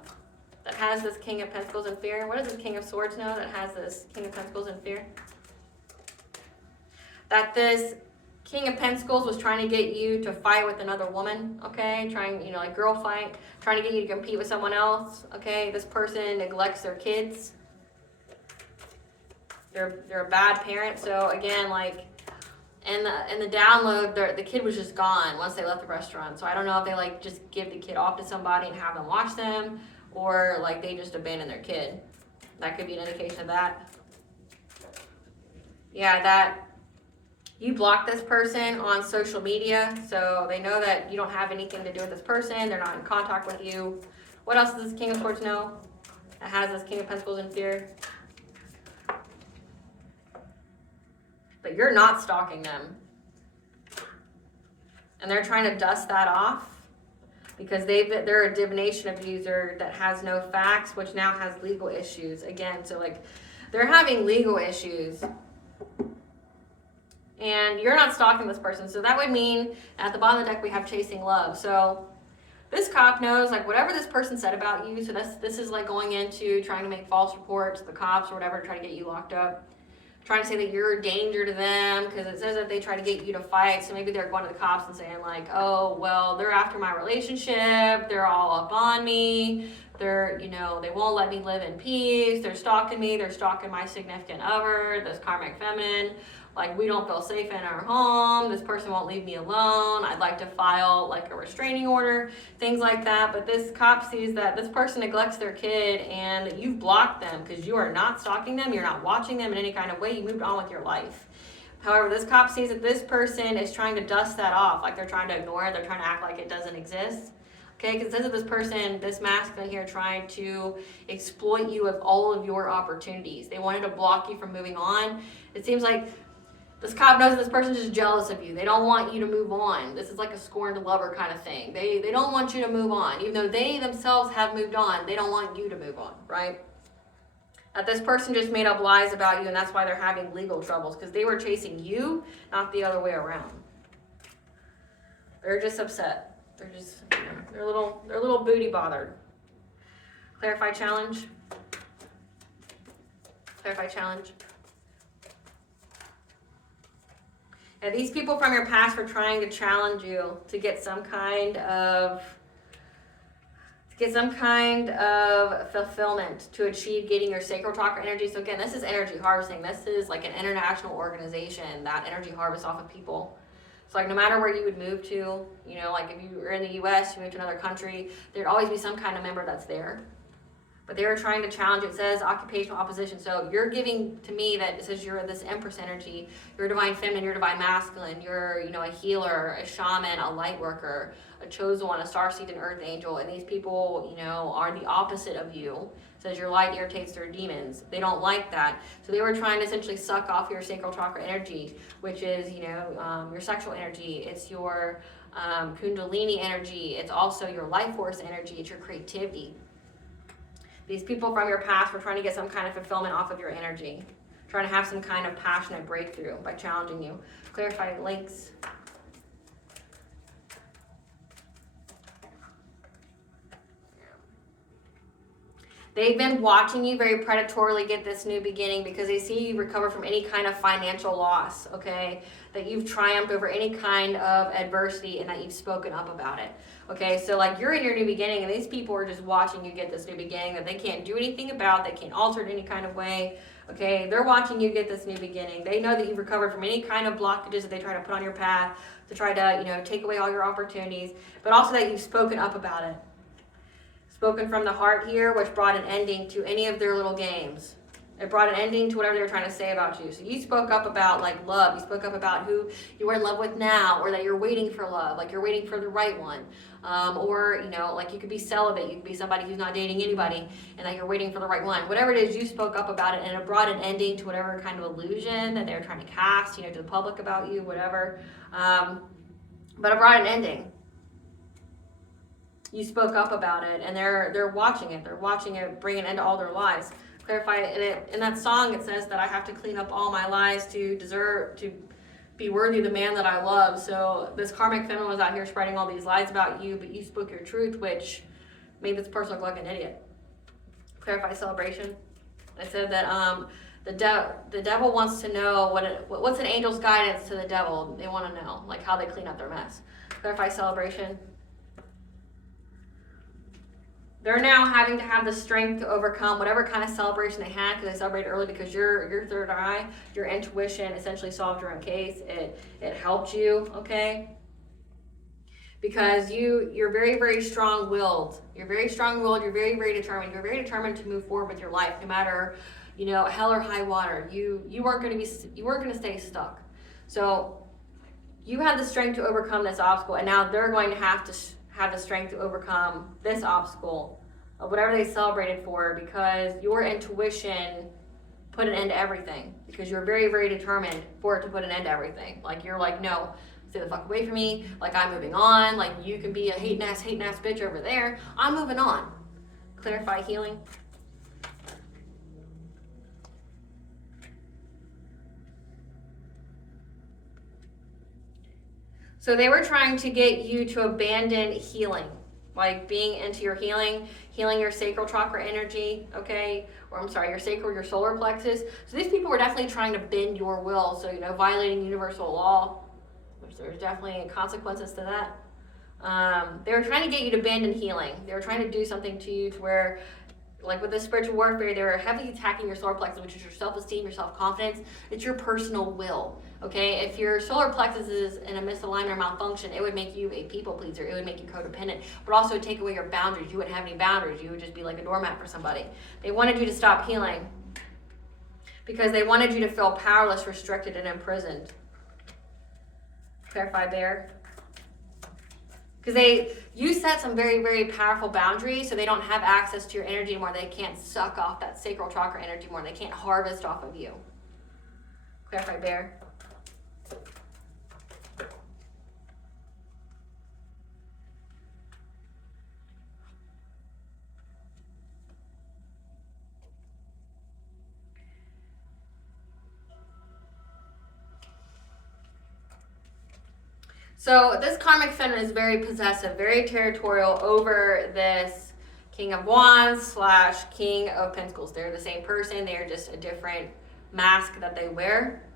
that has this King of Pentacles in fear? What does this King of Swords know that has this King of Pentacles in fear? That this King of Pentacles was trying to get you to fight with another woman, okay? Trying, you know, like girl fight, trying to get you to compete with someone else, okay? This person neglects their kids. They're a bad parent. So again, like in the download, the kid was just gone once they left the restaurant. So I don't know if they like just give the kid off to somebody and have them watch them, or like they just abandon their kid. That could be an indication of that. Yeah, that you block this person on social media, so they know that you don't have anything to do with this person. They're not in contact with you. What else does this King of Swords know that has this King of Pentacles in fear? But you're not stalking them. And they're trying to dust that off because they're a divination abuser that has no facts, which now has legal issues. Again, so like they're having legal issues. And you're not stalking this person. So that would mean at the bottom of the deck we have chasing love. So this cop knows like whatever this person said about you. So this is like going into trying to make false reports to the cops or whatever, trying to get you locked up. Trying to say that you're a danger to them because it says that they try to get you to fight. So maybe they're going to the cops and saying like, oh, well, they're after my relationship. They're all up on me. They're, you know, they won't let me live in peace. They're stalking me. They're stalking my significant other, this karmic feminine. Like, we don't feel safe in our home. This person won't leave me alone. I'd like to file like a restraining order, things like that. But this cop sees that this person neglects their kid and you've blocked them because you are not stalking them. You're not watching them in any kind of way. You moved on with your life. However, this cop sees that this person is trying to dust that off. Like they're trying to ignore it. They're trying to act like it doesn't exist. Okay, because it says that this person, this masculine here, tried to exploit you of all of your opportunities. They wanted to block you from moving on. It seems like this cop knows that this person's just jealous of you. They don't want you to move on. This is like a scorned lover kind of thing. They don't want you to move on. Even though they themselves have moved on, they don't want you to move on, right? That this person just made up lies about you, and that's why they're having legal troubles, because they were chasing you, not the other way around. They're just upset. They're just, you know, they're a little booty bothered. Clarify challenge. Clarify challenge. Yeah, these people from your past were trying to challenge you to get some kind of fulfillment to achieve getting your sacral chakra energy. So again, this is energy harvesting. This is like an international organization that energy harvests off of people. So like no matter where you would move to, you know, like if you were in the US, you moved to another country, there'd always be some kind of member that's there. But they were trying to challenge, it says occupational opposition. So you're giving to me that it says you're this Empress energy, you're a divine feminine, you're a divine masculine, you're, you know, a healer, a shaman, a light worker, a chosen one, a starseed, an earth angel. And these people, you know, are the opposite of you. It says your light irritates their demons. They don't like that. So they were trying to essentially suck off your sacral chakra energy, which is, you know, your sexual energy. It's your kundalini energy. It's also your life force energy. It's your creativity. These people from your past were trying to get some kind of fulfillment off of your energy, trying to have some kind of passionate breakthrough by challenging you. Clarify links. They've been watching you very predatorily get this new beginning because they see you recover from any kind of financial loss, okay? That you've triumphed over any kind of adversity and that you've spoken up about it. Okay, so like you're in your new beginning and these people are just watching you get this new beginning that they can't do anything about, they can't alter it in any kind of way. Okay, they're watching you get this new beginning. They know that you've recovered from any kind of blockages that they try to put on your path to try to, you know, take away all your opportunities, but also that you've spoken up about it. Spoken from the heart here, which brought an ending to any of their little games. It brought an ending to whatever they were trying to say about you. So you spoke up about like love. You spoke up about who you are in love with now, or that you're waiting for love, like you're waiting for the right one. Or, you know, like you could be celibate. You could be somebody who's not dating anybody and that you're waiting for the right one. Whatever it is, you spoke up about it and it brought an ending to whatever kind of illusion that they were trying to cast, you know, to the public about you, whatever. But it brought an ending. You spoke up about it and they're watching it. They're watching it bring an end to all their lies. Clarify it. In that song it says that I have to clean up all my lies to deserve to be worthy of the man that I love. So this karmic feminine was out here spreading all these lies about you, but you spoke your truth, which made this person look like an idiot. Clarify celebration. I said that the devil wants to know what's an angel's guidance to the devil. They want to know, like, how they clean up their mess. Clarify celebration. They're now having to have the strength to overcome whatever kind of celebration they had, because they celebrated early, because your third eye, your intuition essentially solved your own case. It helped you, okay? Because you're very, very strong-willed. You're very strong-willed. You're very, very determined. You're very determined to move forward with your life, no matter, hell or high water. You weren't going to stay stuck. So you had the strength to overcome this obstacle, and now they're going to have the strength to overcome this obstacle of whatever they celebrated for, because your intuition put an end to everything, because you're very, very determined for it to put an end to everything. Like, you're like, no, stay the fuck away from me. Like, I'm moving on. Like, you can be a hating ass bitch over there. I'm moving on. Clarify healing. So they were trying to get you to abandon healing, like being into your healing your sacral chakra energy, okay? Or I'm sorry, your solar plexus. So these people were definitely trying to bend your will. So, violating universal law, which there's definitely consequences to that. They were trying to get you to abandon healing. They were trying to do something to you to where, like with the spiritual warfare, they were heavily attacking your solar plexus, which is your self-esteem, your self-confidence. It's your personal will, okay? If your solar plexus is in a misalignment or malfunction, it would make you a people pleaser. It would make you codependent, but also take away your boundaries. You wouldn't have any boundaries. You would just be like a doormat for somebody. They wanted you to stop healing because they wanted you to feel powerless, restricted, and imprisoned. Clarify there. Because you set some very, very powerful boundaries, so they don't have access to your energy anymore. They can't suck off that sacral chakra energy more. They can't harvest off of you. Clarify, bear. So this karmic feminine is very possessive, very territorial over this King of Wands / King of Pentacles. They're the same person. They're just a different mask that they wear,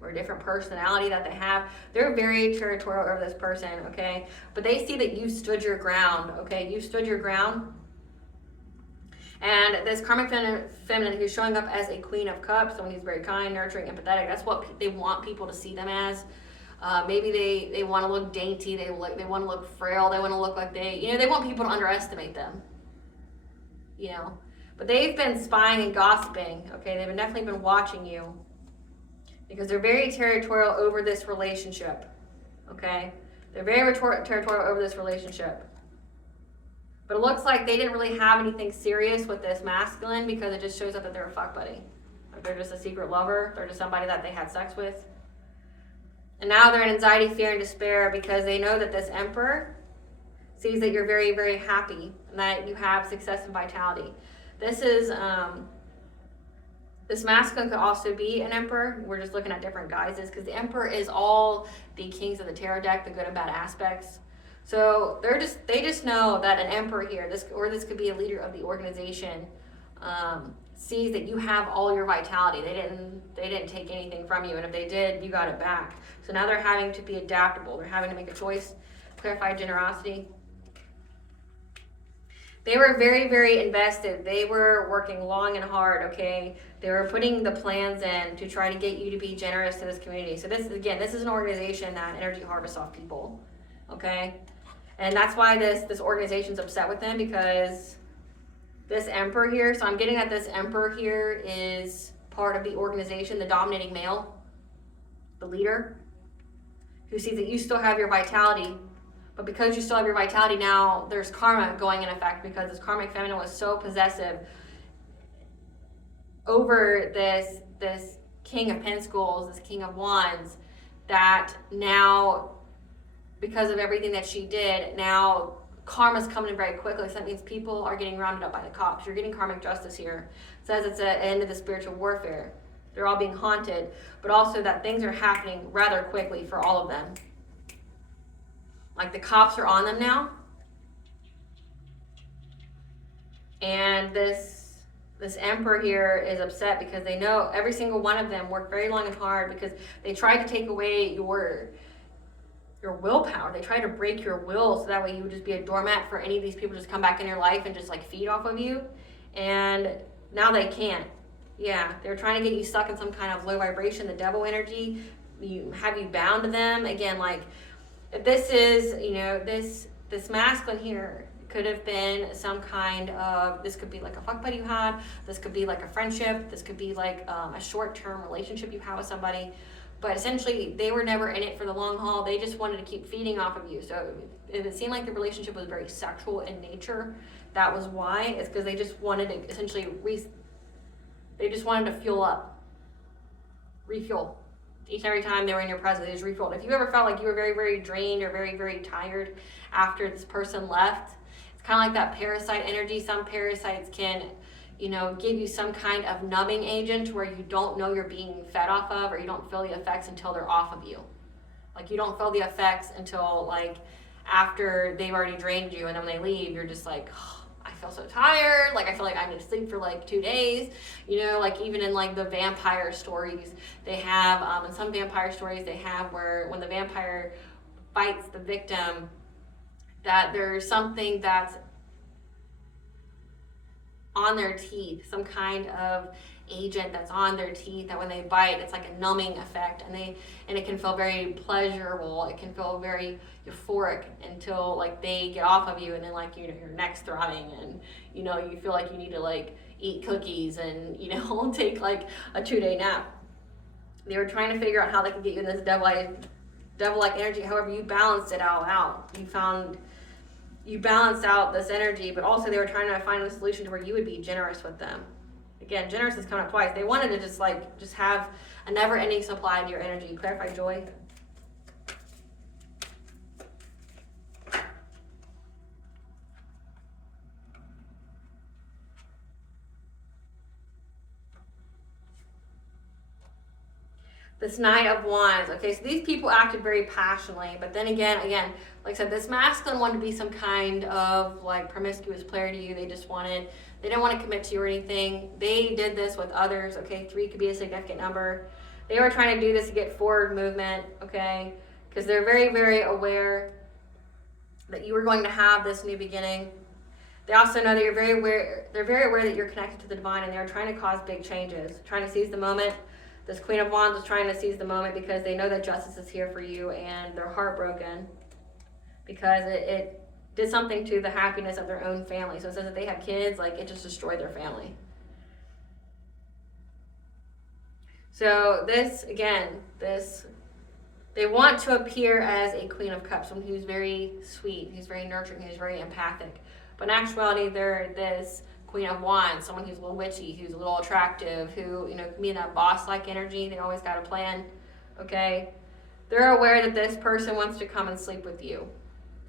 or a different personality that they have. They're very territorial over this person, okay? But they see that you stood your ground, okay? You stood your ground. And this karmic feminine who's showing up as a Queen of Cups, someone who's very kind, nurturing, empathetic, that's what they want people to see them as. Maybe they want to look dainty, they want to look frail, they want to look like they want people to underestimate them, But they've been spying and gossiping, okay? They've definitely been watching you because they're very territorial over this relationship, okay? They're very territorial over this relationship. But it looks like they didn't really have anything serious with this masculine because it just shows up that they're a fuck buddy. Like they're just a secret lover. They're just somebody that they had sex with. And now they're in anxiety, fear, and despair because they know that this emperor sees that you're very, very happy and that you have success and vitality. This is, this masculine could also be an emperor. We're just looking at different guises because the emperor is all the kings of the tarot deck, the good and bad aspects. So they just know that an emperor here, this could be a leader of the organization, sees that you have all your vitality. They didn't take anything from you, and if they did, you got it back. So now they're having to be adaptable. They're having to make a choice. Clarify generosity. They were very, very invested. They were working long and hard, okay? They were putting the plans in to try to get you to be generous to this community. So this is an organization that energy harvests off people, okay? And that's why this organization's upset with them, because this emperor here, so I'm getting that this emperor here is part of the organization, the dominating male, the leader, who sees that you still have your vitality. But because you still have your vitality, now there's karma going in effect because this karmic feminine was so possessive over this King of Pentacles, this King of Wands, that now, because of everything that she did, now karma's coming in very quickly. So that means people are getting rounded up by the cops. You're getting karmic justice here. It says it's an end of the spiritual warfare. They're all being haunted, but also that things are happening rather quickly for all of them. Like the cops are on them now. And this This Emperor here is upset because they know every single one of them worked very long and hard because they tried to take away your willpower. They tried to break your will so that way you would just be a doormat for any of these people to just come back in your life and just like feed off of you. And now they can't. Yeah, they're trying to get you stuck in some kind of low vibration, the devil energy. Have you bound to them. Again, like if this is, you know, this masculine here could have been some kind of, this could be like a fuck buddy you had, this could be like a friendship, this could be like a short-term relationship you have with somebody, but essentially they were never in it for the long haul. They just wanted to keep feeding off of you. So if it seemed like the relationship was very sexual in nature, that was why. It's because they just wanted to essentially they just wanted to fuel up, refuel. Each and every time they were in your presence, they just refueled. If you ever felt like you were very, very drained or very, very tired after this person left, kind of like that parasite energy. Some parasites can, you know, give you some kind of numbing agent where you don't know you're being fed off of, or you don't feel the effects until they're off of you. Like you don't feel the effects until like after they've already drained you, and then when they leave, you're just like, oh, I feel so tired. Like I feel like I need to sleep for like 2 days. You know, like even in like the vampire stories, they have, in some vampire stories they have where when the vampire bites the victim, that there's something that's on their teeth, some kind of agent that's on their teeth, that when they bite, it's like a numbing effect, and it can feel very pleasurable. It can feel very euphoric until like they get off of you, and then like, you know, your neck's throbbing, and you know, you feel like you need to like eat cookies and, you know, take like a 2-day nap. They were trying to figure out how they could get you in this devil-like energy. However, you balanced it all out. You balanced out this energy, but also they were trying to find a solution to where you would be generous with them. Again, generous is coming up twice. They wanted to just have a never-ending supply of your energy. Clarify joy. This Knight of Wands. Okay, so these people acted very passionately, but then again, like I said, this masculine wanted to be some kind of like promiscuous player to you. They didn't want to commit to you or anything. They did this with others, okay? 3 could be a significant number. They were trying to do this to get forward movement, okay? Because they're very, very aware that you were going to have this new beginning. They also know that they're very aware that you're connected to the divine, and they're trying to cause big changes, trying to seize the moment. This Queen of Wands is trying to seize the moment because they know that justice is here for you, and they're heartbroken because it did something to the happiness of their own family. So it says that they have kids, like it just destroyed their family. So they want to appear as a Queen of Cups, someone who's very sweet, who's very nurturing, who's very empathic. But in actuality, they're this Queen of Wands, someone who's a little witchy, who's a little attractive, who, you know, can be in that boss-like energy. They always got a plan, okay? They're aware that this person wants to come and sleep with you.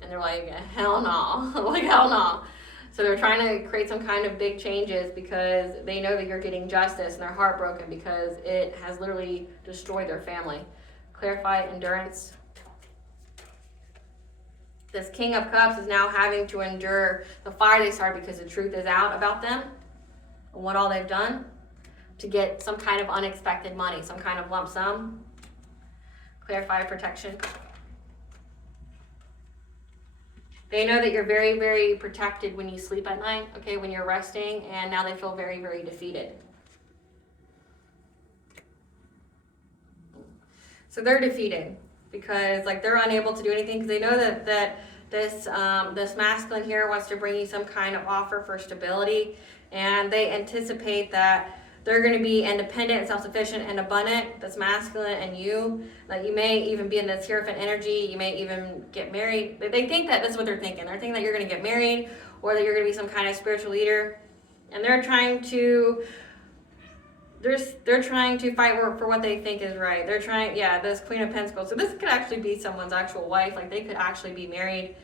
And they're like, hell no, like hell no. So they're trying to create some kind of big changes because they know that you're getting justice, and they're heartbroken because it has literally destroyed their family. Clarify endurance. This King of Cups is now having to endure the fire they started because the truth is out about them and what all they've done to get some kind of unexpected money, some kind of lump sum. Clarify protection. They know that you're very, very protected when you sleep at night, okay, when you're resting, and now they feel very, very defeated. So they're defeated because like they're unable to do anything because they know that this masculine here wants to bring you some kind of offer for stability, and they anticipate that they're going to be independent and self-sufficient and abundant, this masculine, and that you may even be in this Hierophant energy. You may even get married. They think that this is what they're thinking. They're thinking that you're going to get married, or that you're going to be some kind of spiritual leader, and they're trying to fight for what they think is right. They're trying, this Queen of Pentacles. So this could actually be someone's actual wife. Like they could actually be married.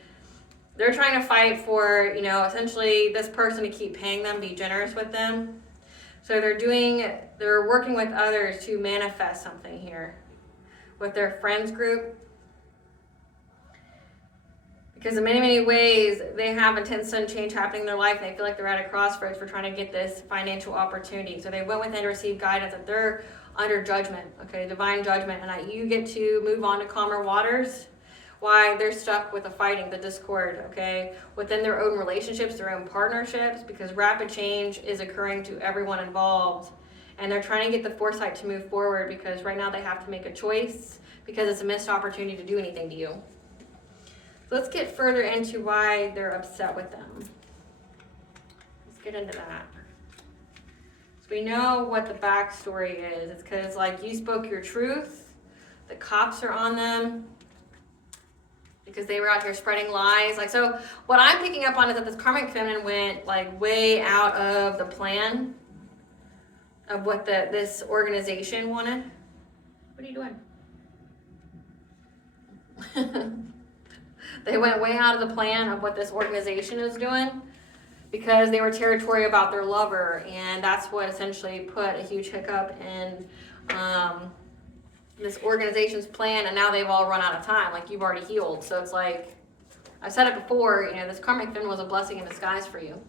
They're trying to fight for, you know, essentially this person to keep paying them, be generous with them. So they're working with others to manifest something here with their friends group. Because in many, many ways, they have a 10-sudden change happening in their life, and they feel like they're at a crossroads for trying to get this financial opportunity. So they went within to receive guidance that they're under judgment, okay, divine judgment, and that you get to move on to calmer waters. Why they're stuck with the fighting, the discord, okay, within their own relationships, their own partnerships, because rapid change is occurring to everyone involved. And they're trying to get the foresight to move forward, because right now they have to make a choice because it's a missed opportunity to do anything to you. So let's get further into why they're upset with them. Let's get into that. So we know what the backstory is. It's because, like, you spoke your truth. The cops are on them because they were out here spreading lies. Like, so what I'm picking up on is that this karmic feminine went, like, way out of the plan of what this organization wanted. What are you doing? They went way out of the plan of what this organization is doing because they were territorial about their lover, and that's what essentially put a huge hiccup in this organization's plan, and now they've all run out of time. Like, you've already healed. So it's like, I've said it before, you know, this karmic feminine was a blessing in disguise for you.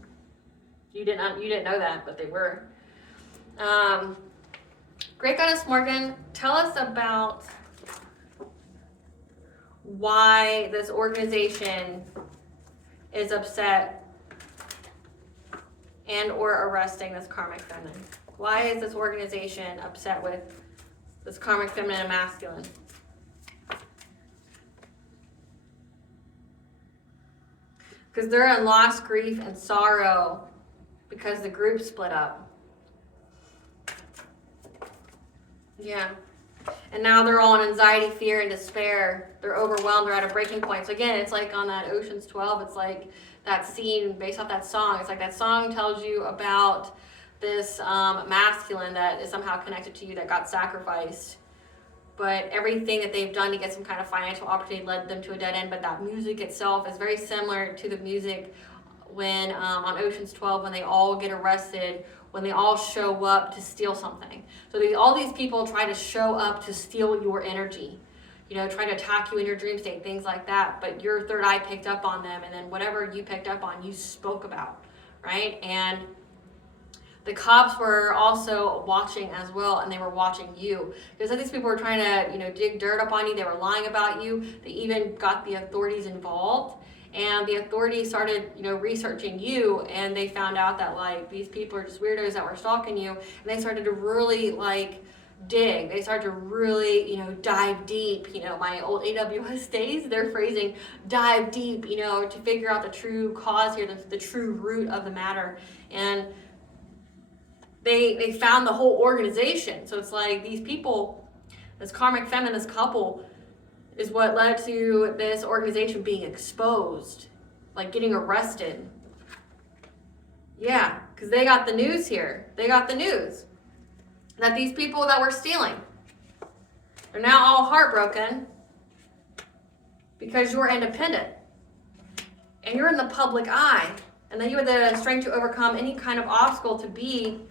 You didn't know that, but they were. Great Goddess Morgan, tell us about why this organization is upset and or arresting this karmic feminine. Why is this organization upset with this karmic feminine and masculine? Because they're in loss, grief, and sorrow because the group split up. Yeah. And now they're all in anxiety, fear, and despair. They're overwhelmed. They're at a breaking point. So again, it's like on that Ocean's 12. It's like that scene based off that song. It's like that song tells you about this masculine that is somehow connected to you that got sacrificed. But everything that they've done to get some kind of financial opportunity led them to a dead end. But that music itself is very similar to the music when on Ocean's 12 when they all get arrested, when they all show up to steal something. So all these people try to show up to steal your energy, you know, trying to attack you in your dream state, things like that. But your third eye picked up on them, and then whatever you picked up on, you spoke about, right? And the cops were also watching as well, and they were watching you. Because these people were trying to, you know, dig dirt up on you. They were lying about you. They even got the authorities involved. And the authorities started, you know, researching you, and they found out that, like, these people are just weirdos that were stalking you. And they started to really, like, dig. They started to really, you know, dive deep. You know, my old AWS days, their phrasing, dive deep, you know, to figure out the true cause here, the true root of the matter. And they found the whole organization. So it's like these people, this karmic feminine, this couple, is what led to this organization being exposed, like getting arrested. Yeah, because they got the news here. They got the news that these people that were stealing, they're now all heartbroken because you're independent and you're in the public eye, and then you have the strength to overcome any kind of obstacle to be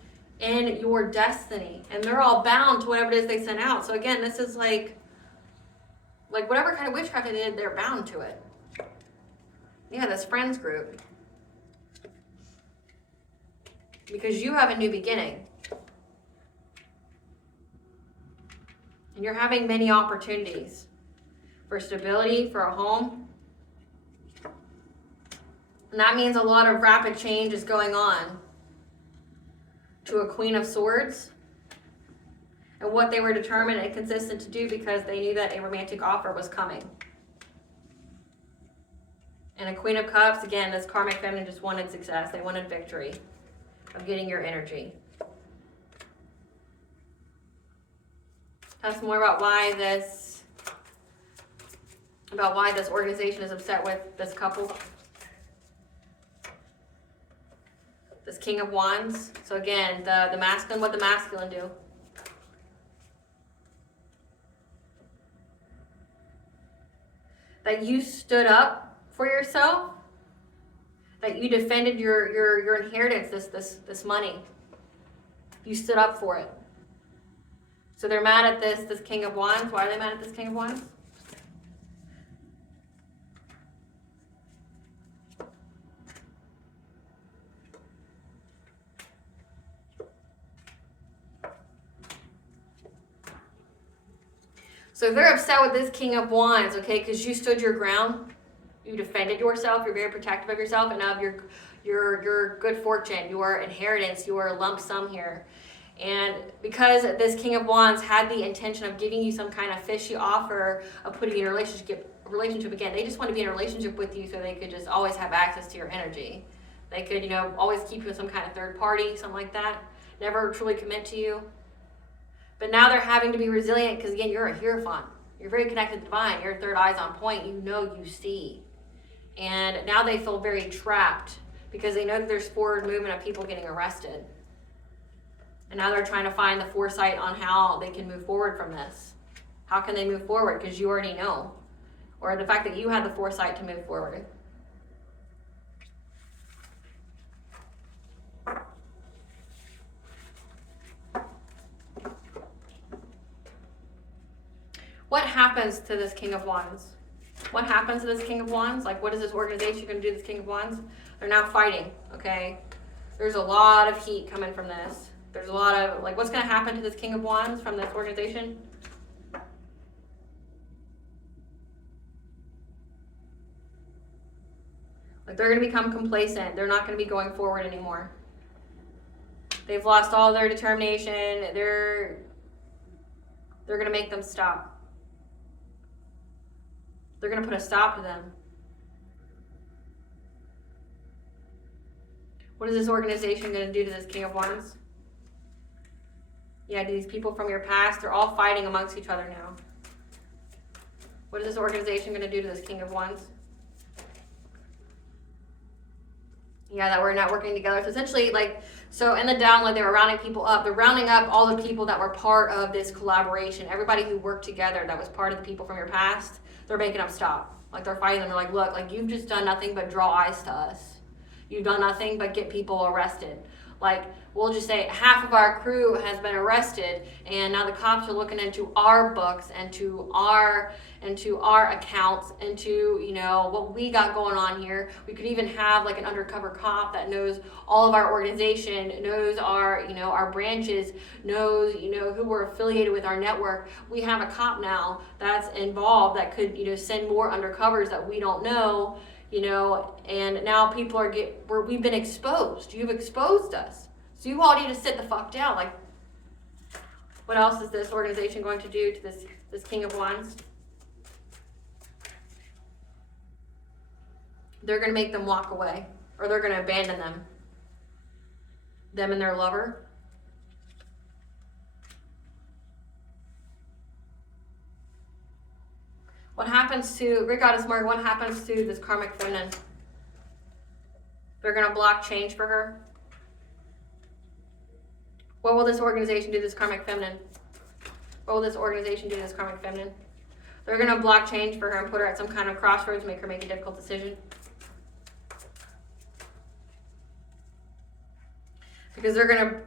in your destiny, and they're all bound to whatever it is they sent out. So again, this is like whatever kind of witchcraft they did, they're bound to it. Yeah, this friends group. Because you have a new beginning. And you're having many opportunities for stability, for a home. And that means a lot of rapid change is going on to a Queen of Swords. And what they were determined and consistent to do because they knew that a romantic offer was coming. And a Queen of Cups, again, this karmic feminine just wanted success. They wanted victory of getting your energy. Tell us more about why this organization is upset with this couple. This King of Wands. So again, the masculine, what the masculine do. That you stood up for yourself, that you defended your inheritance, this money. You stood up for it. So they're mad at this King of Wands. Why are they mad at this King of Wands? So they're upset with this King of Wands, okay, because you stood your ground. You defended yourself. You're very protective of yourself and of your good fortune, your inheritance, your lump sum here. And because this King of Wands had the intention of giving you some kind of fishy offer of putting you in a relationship again, they just want to be in a relationship with you so they could just always have access to your energy. They could, always keep you in some kind of third party, something like that. Never truly commit to you. But now they're having to be resilient because, again, you're a Hierophant. You're very connected to the divine. Your third eye's on point. You see. And now they feel very trapped because they know that there's forward movement of people getting arrested. And now they're trying to find the foresight on how they can move forward from this. How can they move forward? Because you already know. Or the fact that you had the foresight to move forward. What happens to this King of Wands? What happens to this King of Wands? Like, what is this organization going to do to this King of Wands? They're now fighting, okay? There's a lot of heat coming from this. There's a lot of, what's going to happen to this King of Wands from this organization? They're going to become complacent. They're not going to be going forward anymore. They've lost all their determination. They're going to make them stop. They're going to put a stop to them. What is this organization going to do to this King of Wands? Yeah, these people from your past, they're all fighting amongst each other now. What is this organization going to do to this King of Wands? Yeah, that we're not working together. So essentially, so in the download, they were rounding people up. They're rounding up all the people that were part of this collaboration. Everybody who worked together that was part of the people from your past, they're making them stop. They're fighting them. They're like, look, you've just done nothing but draw eyes to us. You've done nothing but get people arrested. We'll just say half of our crew has been arrested, and now the cops are looking into our books and to our accounts, into what we got going on here. We could even have an undercover cop that knows all of our organization, knows our branches, knows who we're affiliated with, our network. We have a cop now that's involved that could send more undercovers that we don't know. And now people we've been exposed. You've exposed us. So you all need to sit the fuck down. What else is this organization going to do to this King of Wands? They're going to make them walk away, or they're going to abandon them. Them and their lover. What happens to, Great Goddess Mary, what happens to this karmic feminine? They're going to block change for her. What will this organization do to this karmic feminine? What will this organization do to this karmic feminine? They're going to block change for her and put her at some kind of crossroads, make her make a difficult decision. Because they're going to,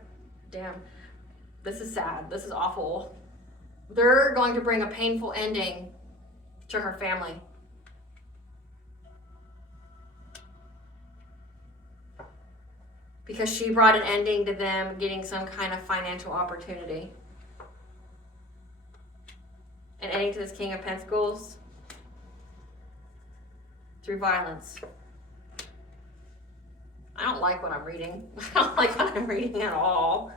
damn, this is sad. This is awful. They're going to bring a painful ending to her family. Because she brought an ending to them getting some kind of financial opportunity. An ending to this King of Pentacles through violence. I don't like what I'm reading. I don't like what I'm reading at all.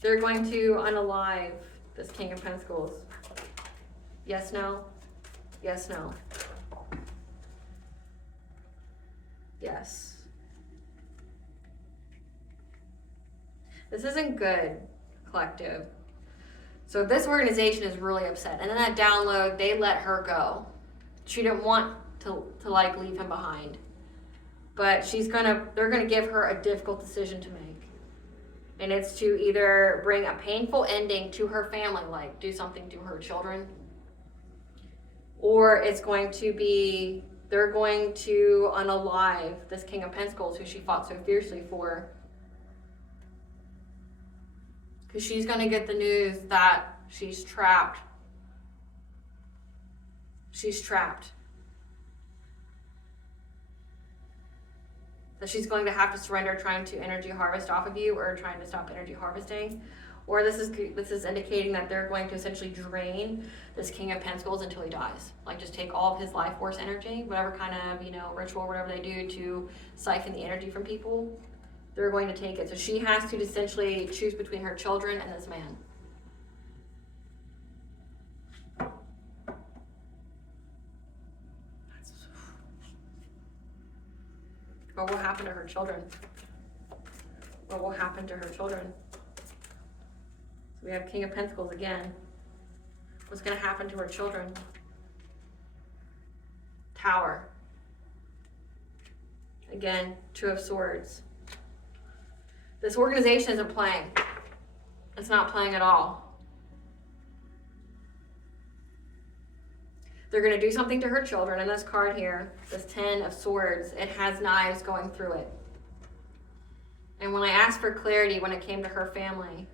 They're going to unalive this King of Pentacles. Yes, no? Yes, no? Yes. This isn't good, collective. So this organization is really upset. And in that download, they let her go. She didn't want to leave him behind. But they're gonna give her a difficult decision to make. And it's to either bring a painful ending to her family, do something to her children, or it's going to be, they're going to unalive this King of Pentacles who she fought so fiercely for. Because she's going to get the news that she's trapped. She's trapped. that she's going to have to surrender trying to energy harvest off of you or trying to stop energy harvesting. Or this is indicating that they're going to essentially drain this King of Pentacles until he dies. Like just take all of his life force energy, whatever kind of, ritual or whatever they do to siphon the energy from people, they're going to take it. So she has to essentially choose between her children and this man. What will happen to her children? What will happen to her children? So we have King of Pentacles again. What's going to happen to her children? Tower. Again, Two of Swords. This organization isn't playing. It's not playing at all. They're going to do something to her children. And this card here, this Ten of Swords, it has knives going through it. And when I asked for clarity when it came to her family,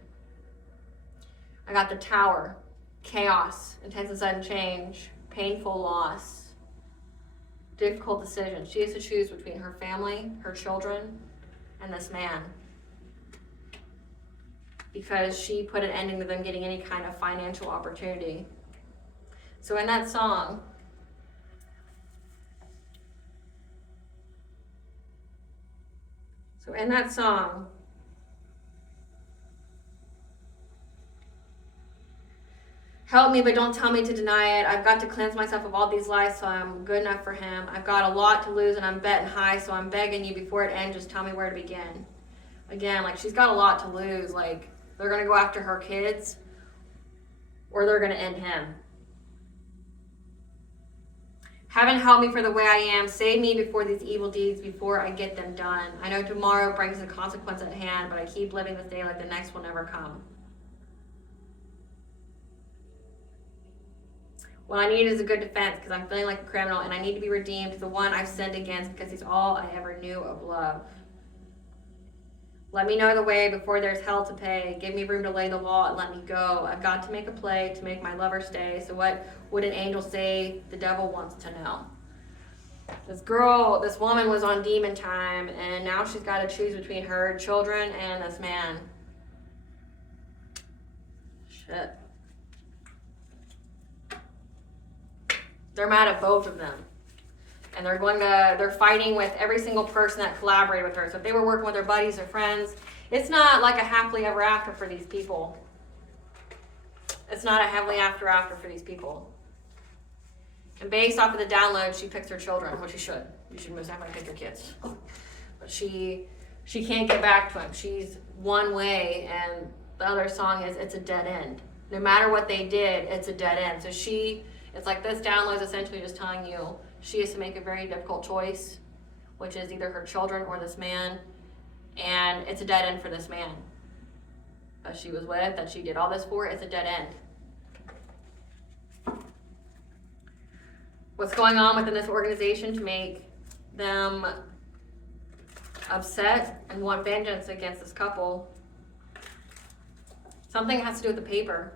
I got the Tower, chaos, intense and sudden change, painful loss, difficult decisions. She has to choose between her family, her children, and this man. Because she put an ending to them getting any kind of financial opportunity. So in that song, help me, but don't tell me to deny it. I've got to cleanse myself of all these lies so I'm good enough for him. I've got a lot to lose and I'm betting high, so I'm begging you before it ends, just tell me where to begin. Again, like she's got a lot to lose. Like they're going to go after her kids or they're going to end him. Heaven help me for the way I am. Save me before these evil deeds, before I get them done. I know tomorrow brings a consequence at hand, but I keep living this day like the next will never come. What I need is a good defense because I'm feeling like a criminal and I need to be redeemed to the one I've sinned against because he's all I ever knew of love. Let me know the way before there's hell to pay. Give me room to lay the law and let me go. I've got to make a play to make my lover stay. So what would an angel say? The devil wants to know. This woman was on demon time and now she's got to choose between her children and this man. Shit. They're mad at both of them. And they're fighting with every single person that collaborated with her. So if they were working with their buddies or friends, it's not like a happily ever after for these people. It's not a happily after for these people. And based off of the download, she picks her children, which she should. You should most definitely pick your kids. But she can't get back to him. She's one way, and the other song is it's a dead end. No matter what they did, it's a dead end. So it's like this download is essentially just telling you she has to make a very difficult choice, which is either her children or this man, and it's a dead end for this man that she was with, that she did all this for. It's a dead end. What's going on within this organization to make them upset and want vengeance against this couple? Something has to do with the paper.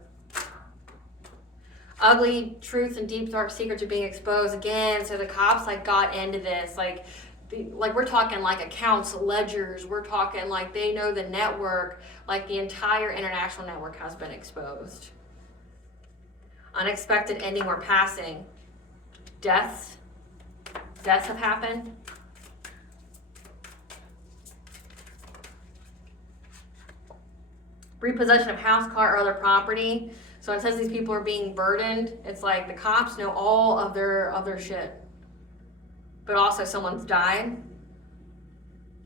Ugly truths and deep dark secrets are being exposed again. So the cops got into this. We're talking accounts, ledgers. We're talking they know the network. The entire international network has been exposed. Unexpected ending or passing. Deaths have happened. Repossession of house, car, or other property. So it says these people are being burdened. It's like the cops know all of their shit. But also someone's died.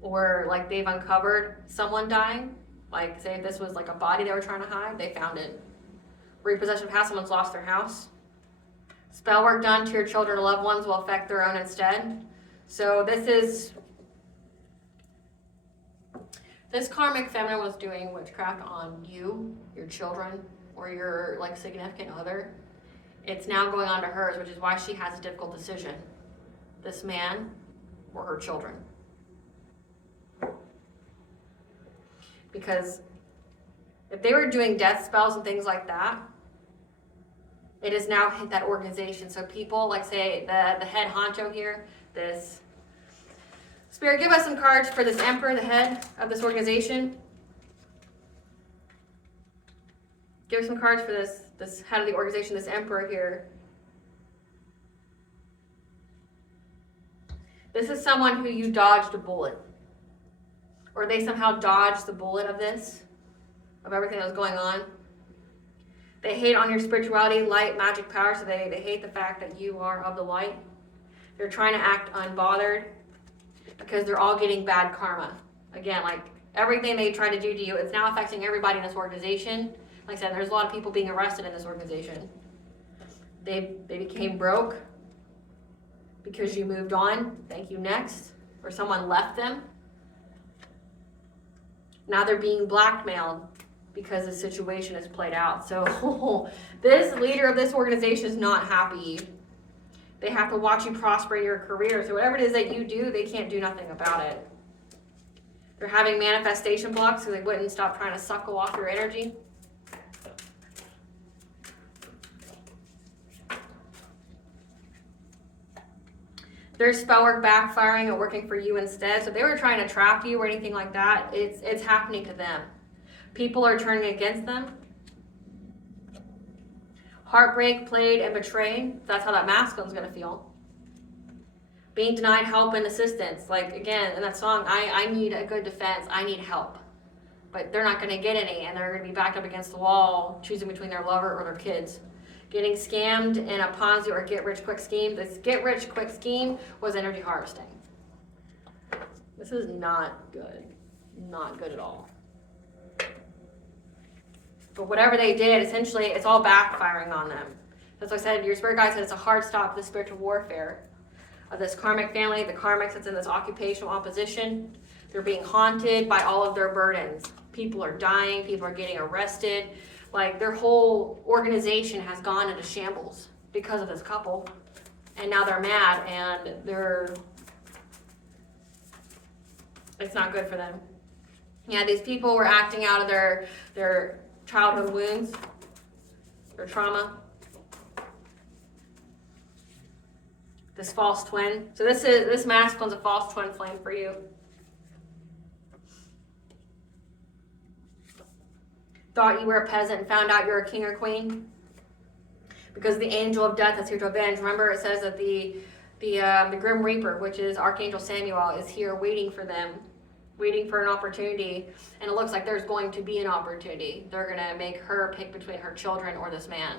Or they've uncovered someone dying. Say if this was a body they were trying to hide, they found it. Repossession of house, someone's lost their house. Spell work done to your children or loved ones will affect their own instead. So this karmic feminine was doing witchcraft on you, your children, or your significant other. It's now going on to hers, which is why she has a difficult decision. This man or her children. Because if they were doing death spells and things like that, it has now hit that organization. So people, say the head honcho here, this Spirit, give us some cards for this Emperor, the head of this organization. Give us some cards for this head of the organization, this Emperor here. This is someone who you dodged a bullet. Or they somehow dodged the bullet of this, of everything that was going on. They hate on your spirituality, light, magic, power, so they hate the fact that you are of the light. They're trying to act unbothered because they're all getting bad karma. Again, like everything they try to do to you, it's now affecting everybody in this organization. Like I said, there's a lot of people being arrested in this organization. They became broke because you moved on. Thank you, next. Or someone left them. Now they're being blackmailed because the situation is played out. So this leader of this organization is not happy. They have to watch you prosper in your career. So whatever it is that you do, they can't do nothing about it. They're having manifestation blocks so they wouldn't stop trying to suckle off your energy. Their spell work backfiring and working for you instead. So if they were trying to trap you or anything like that, it's happening to them. People are turning against them. Heartbreak, played, and betrayed. That's how that masculine's going to feel. Being denied help and assistance. Like, again, in that song, I need a good defense. I need help. But they're not going to get any, and they're going to be backed up against the wall, choosing between their lover or their kids. Getting scammed in a Ponzi or get-rich-quick scheme. This get-rich-quick scheme was energy harvesting. This is not good. Not good at all. But whatever they did, essentially, it's all backfiring on them. That's what I said. Your spirit guide said it's a hard stop to the spiritual warfare of this karmic family, the karmics that's in this occupational opposition. They're being haunted by all of their burdens. People are dying. People are getting arrested. Like, their whole organization has gone into shambles because of this couple. And now they're mad, and it's not good for them. Yeah, these people were acting out of their childhood wounds, their trauma. This false twin. So this masculine's a false twin flame for you. Thought you were a peasant and found out you're a king or queen. Because the angel of death is here to avenge. Remember, it says that the Grim Reaper, which is Archangel Samuel, is here waiting for them, waiting for an opportunity. And it looks like there's going to be an opportunity. They're going to make her pick between her children or this man.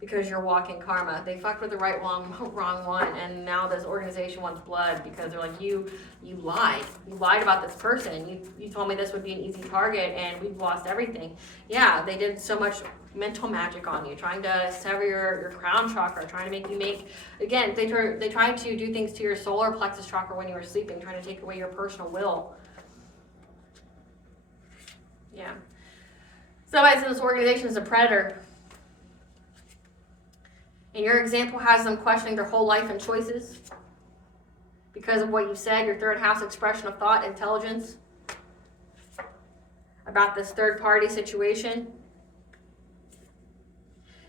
Because you're walking karma. They fucked with the wrong one, and now this organization wants blood because they're like, you lied. You lied about this person. You told me this would be an easy target, and we've lost everything. Yeah, they did so much mental magic on you, trying to sever your crown chakra, trying to make you again, they tried to do things to your solar plexus chakra when you were sleeping, trying to take away your personal will. Yeah. Somebody said this organization is a predator. And your example has them questioning their whole life and choices because of what you said, your third house expression of thought, intelligence, about this third party situation,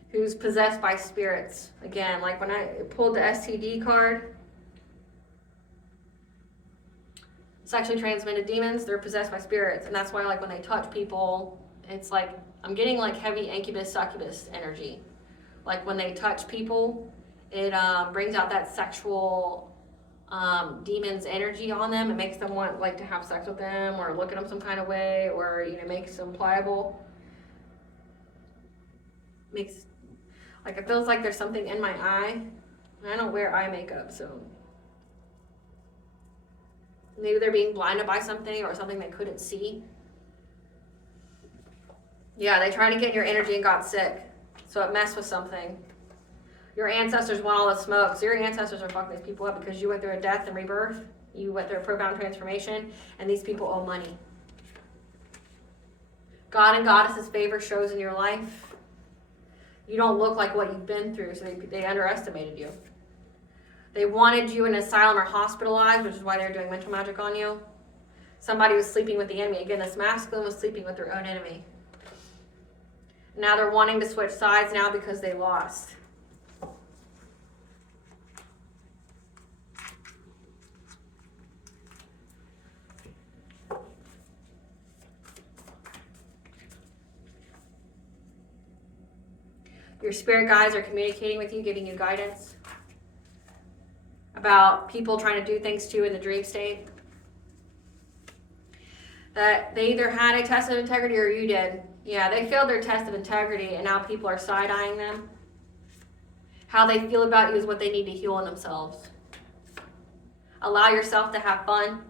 who's possessed by spirits. Again, like when I pulled the STD card, sexually transmitted demons, they're possessed by spirits. And that's why, like, when they touch people, it's like, I'm getting like heavy incubus, succubus energy. Like when they touch people, it brings out that sexual demon's energy on them. It makes them want like to have sex with them or look at them some kind of way, or makes them pliable. Makes like it feels like there's something in my eye. I don't wear eye makeup, so maybe they're being blinded by something or something they couldn't see. Yeah, they tried to get in your energy and got sick. So it messed with something. Your ancestors want all the smoke. So your ancestors are fucking these people up because you went through a death and rebirth. You went through a profound transformation. And these people owe money. God and Goddess's favor shows in your life. You don't look like what you've been through. So they underestimated you. They wanted you in an asylum or hospitalized, which is why they're doing mental magic on you. Somebody was sleeping with the enemy. Again, this masculine was sleeping with their own enemy. Now they're wanting to switch sides now because they lost. Your spirit guides are communicating with you, giving you guidance about people trying to do things to you in the dream state. That they either had a test of integrity or you did. Yeah, they failed their test of integrity and now people are side-eyeing them. How they feel about you is what they need to heal in themselves. Allow yourself to have fun.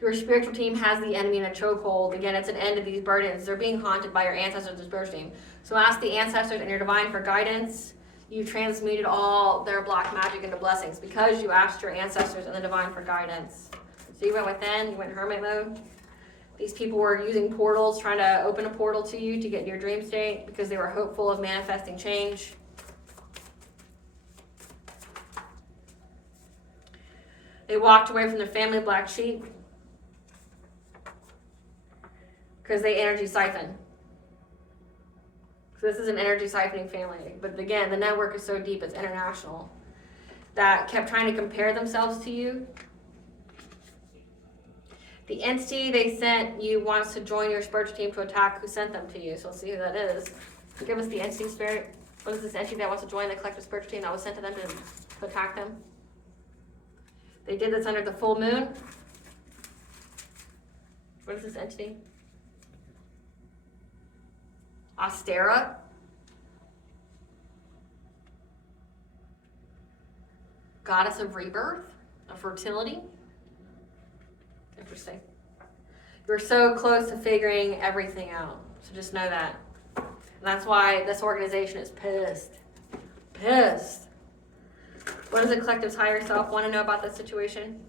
Your spiritual team has the enemy in a chokehold. Again, it's an end to these burdens. They're being haunted by your ancestors' spiritual team. So ask the ancestors and your divine for guidance. You transmuted all their black magic into blessings because you asked your ancestors and the divine for guidance. So you went within, you went hermit mode. These people were using portals, trying to open a portal to you to get in your dream state because they were hopeful of manifesting change. They walked away from their family black sheep because they energy siphon. So this is an energy siphoning family. But again, the network is so deep, it's international. That kept trying to compare themselves to you. The entity they sent you wants to join your spiritual team to attack who sent them to you. So let's see who that is. Give us the entity spirit. What is this entity that wants to join the collective spiritual team that was sent to them to attack them? They did this under the full moon. What is this entity? Astera. Goddess of rebirth, of fertility. Interesting. You're so close to figuring everything out. So just know that. And that's why this organization is pissed. Pissed. What does the collective's higher self want to know about this situation?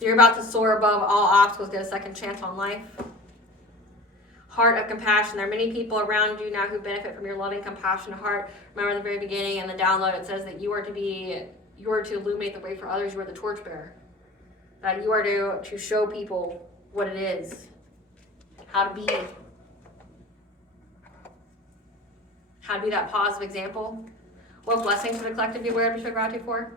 You're about to soar above all obstacles, get a second chance on life. Heart of compassion. There are many people around you now who benefit from your loving, compassionate heart. Remember in the very beginning in the download it says that you are to illuminate the way for others. You are the torchbearer. That you are to show people what it is, how to be that positive example. What blessings for the collective be aware of to show gratitude for?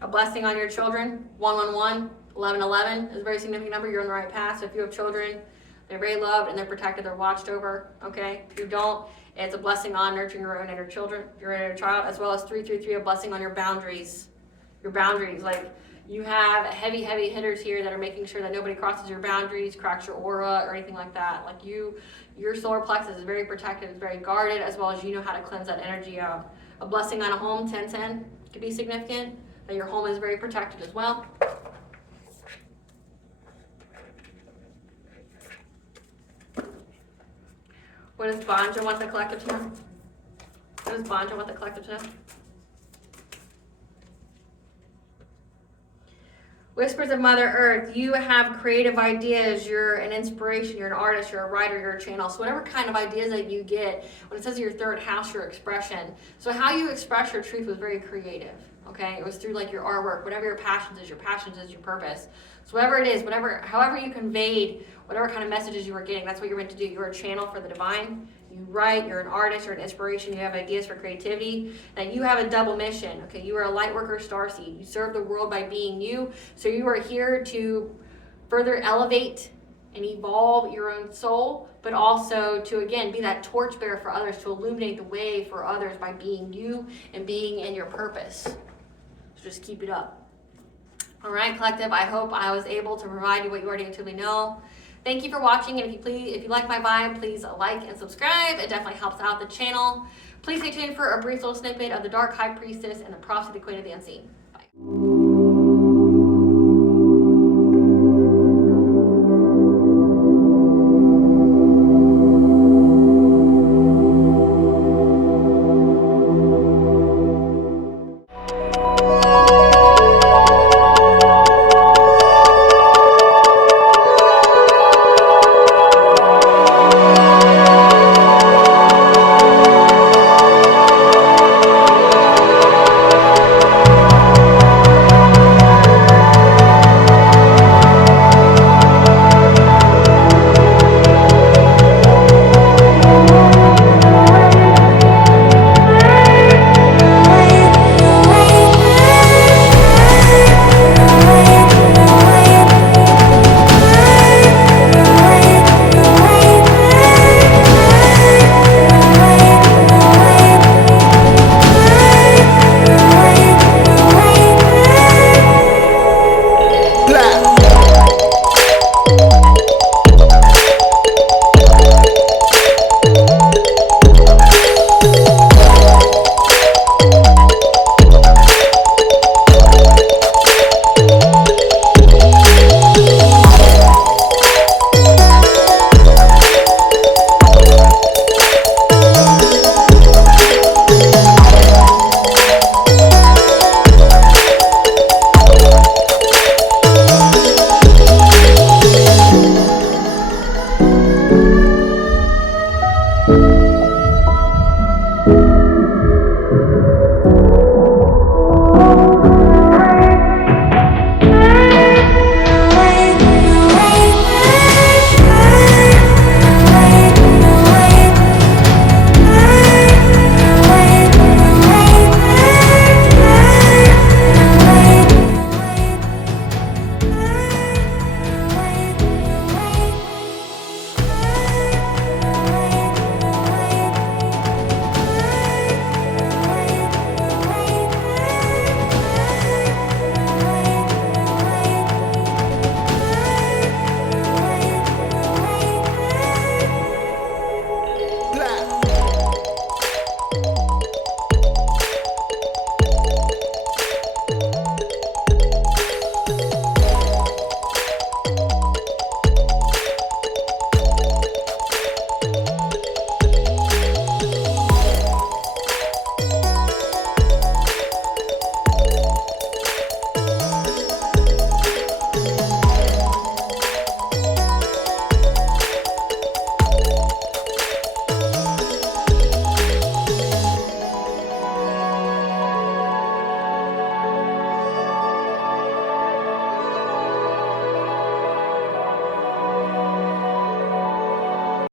A blessing on your children. 111, 1111 is a very significant number. You're on the right path. So if you have children, they're very loved and they're protected. They're watched over. Okay. If you don't, it's a blessing on nurturing your own inner children, your inner child, as well as 333, a blessing on your boundaries. Your boundaries, like you have heavy hitters here that are making sure that nobody crosses your boundaries, cracks your aura, or anything like that. Like your solar plexus is very protected, it's very guarded, as well as you know how to cleanse that energy out. A blessing on a home, 1010, could be significant. That your home is very protected as well. What does Banja want the collective to know? What does Banja want the collective to know? Whispers of Mother Earth, you have creative ideas, you're an inspiration, you're an artist, you're a writer, you're a channel. So whatever kind of ideas that you get, when it says your third house, your expression. So how you express your truth was very creative, okay? It was through like your artwork, whatever your passions is your purpose. So whatever it is, however you conveyed, whatever kind of messages you were getting, that's what you're meant to do. You're a channel for the divine. You write, you're an artist, you're an inspiration, you have ideas for creativity, and you have a double mission, okay? You are a light worker, starseed. You serve the world by being you, so you are here to further elevate and evolve your own soul, but also to, again, be that torchbearer for others, to illuminate the way for others by being you and being in your purpose. So just keep it up. All right, collective, I hope I was able to provide you what you already intuitively know. Thank you for watching, and if you like my vibe, please like and subscribe. It definitely helps out the channel. Please stay tuned for a brief little snippet of the Dark High Priestess and the Prophecy of the Queen of the Unseen. Bye.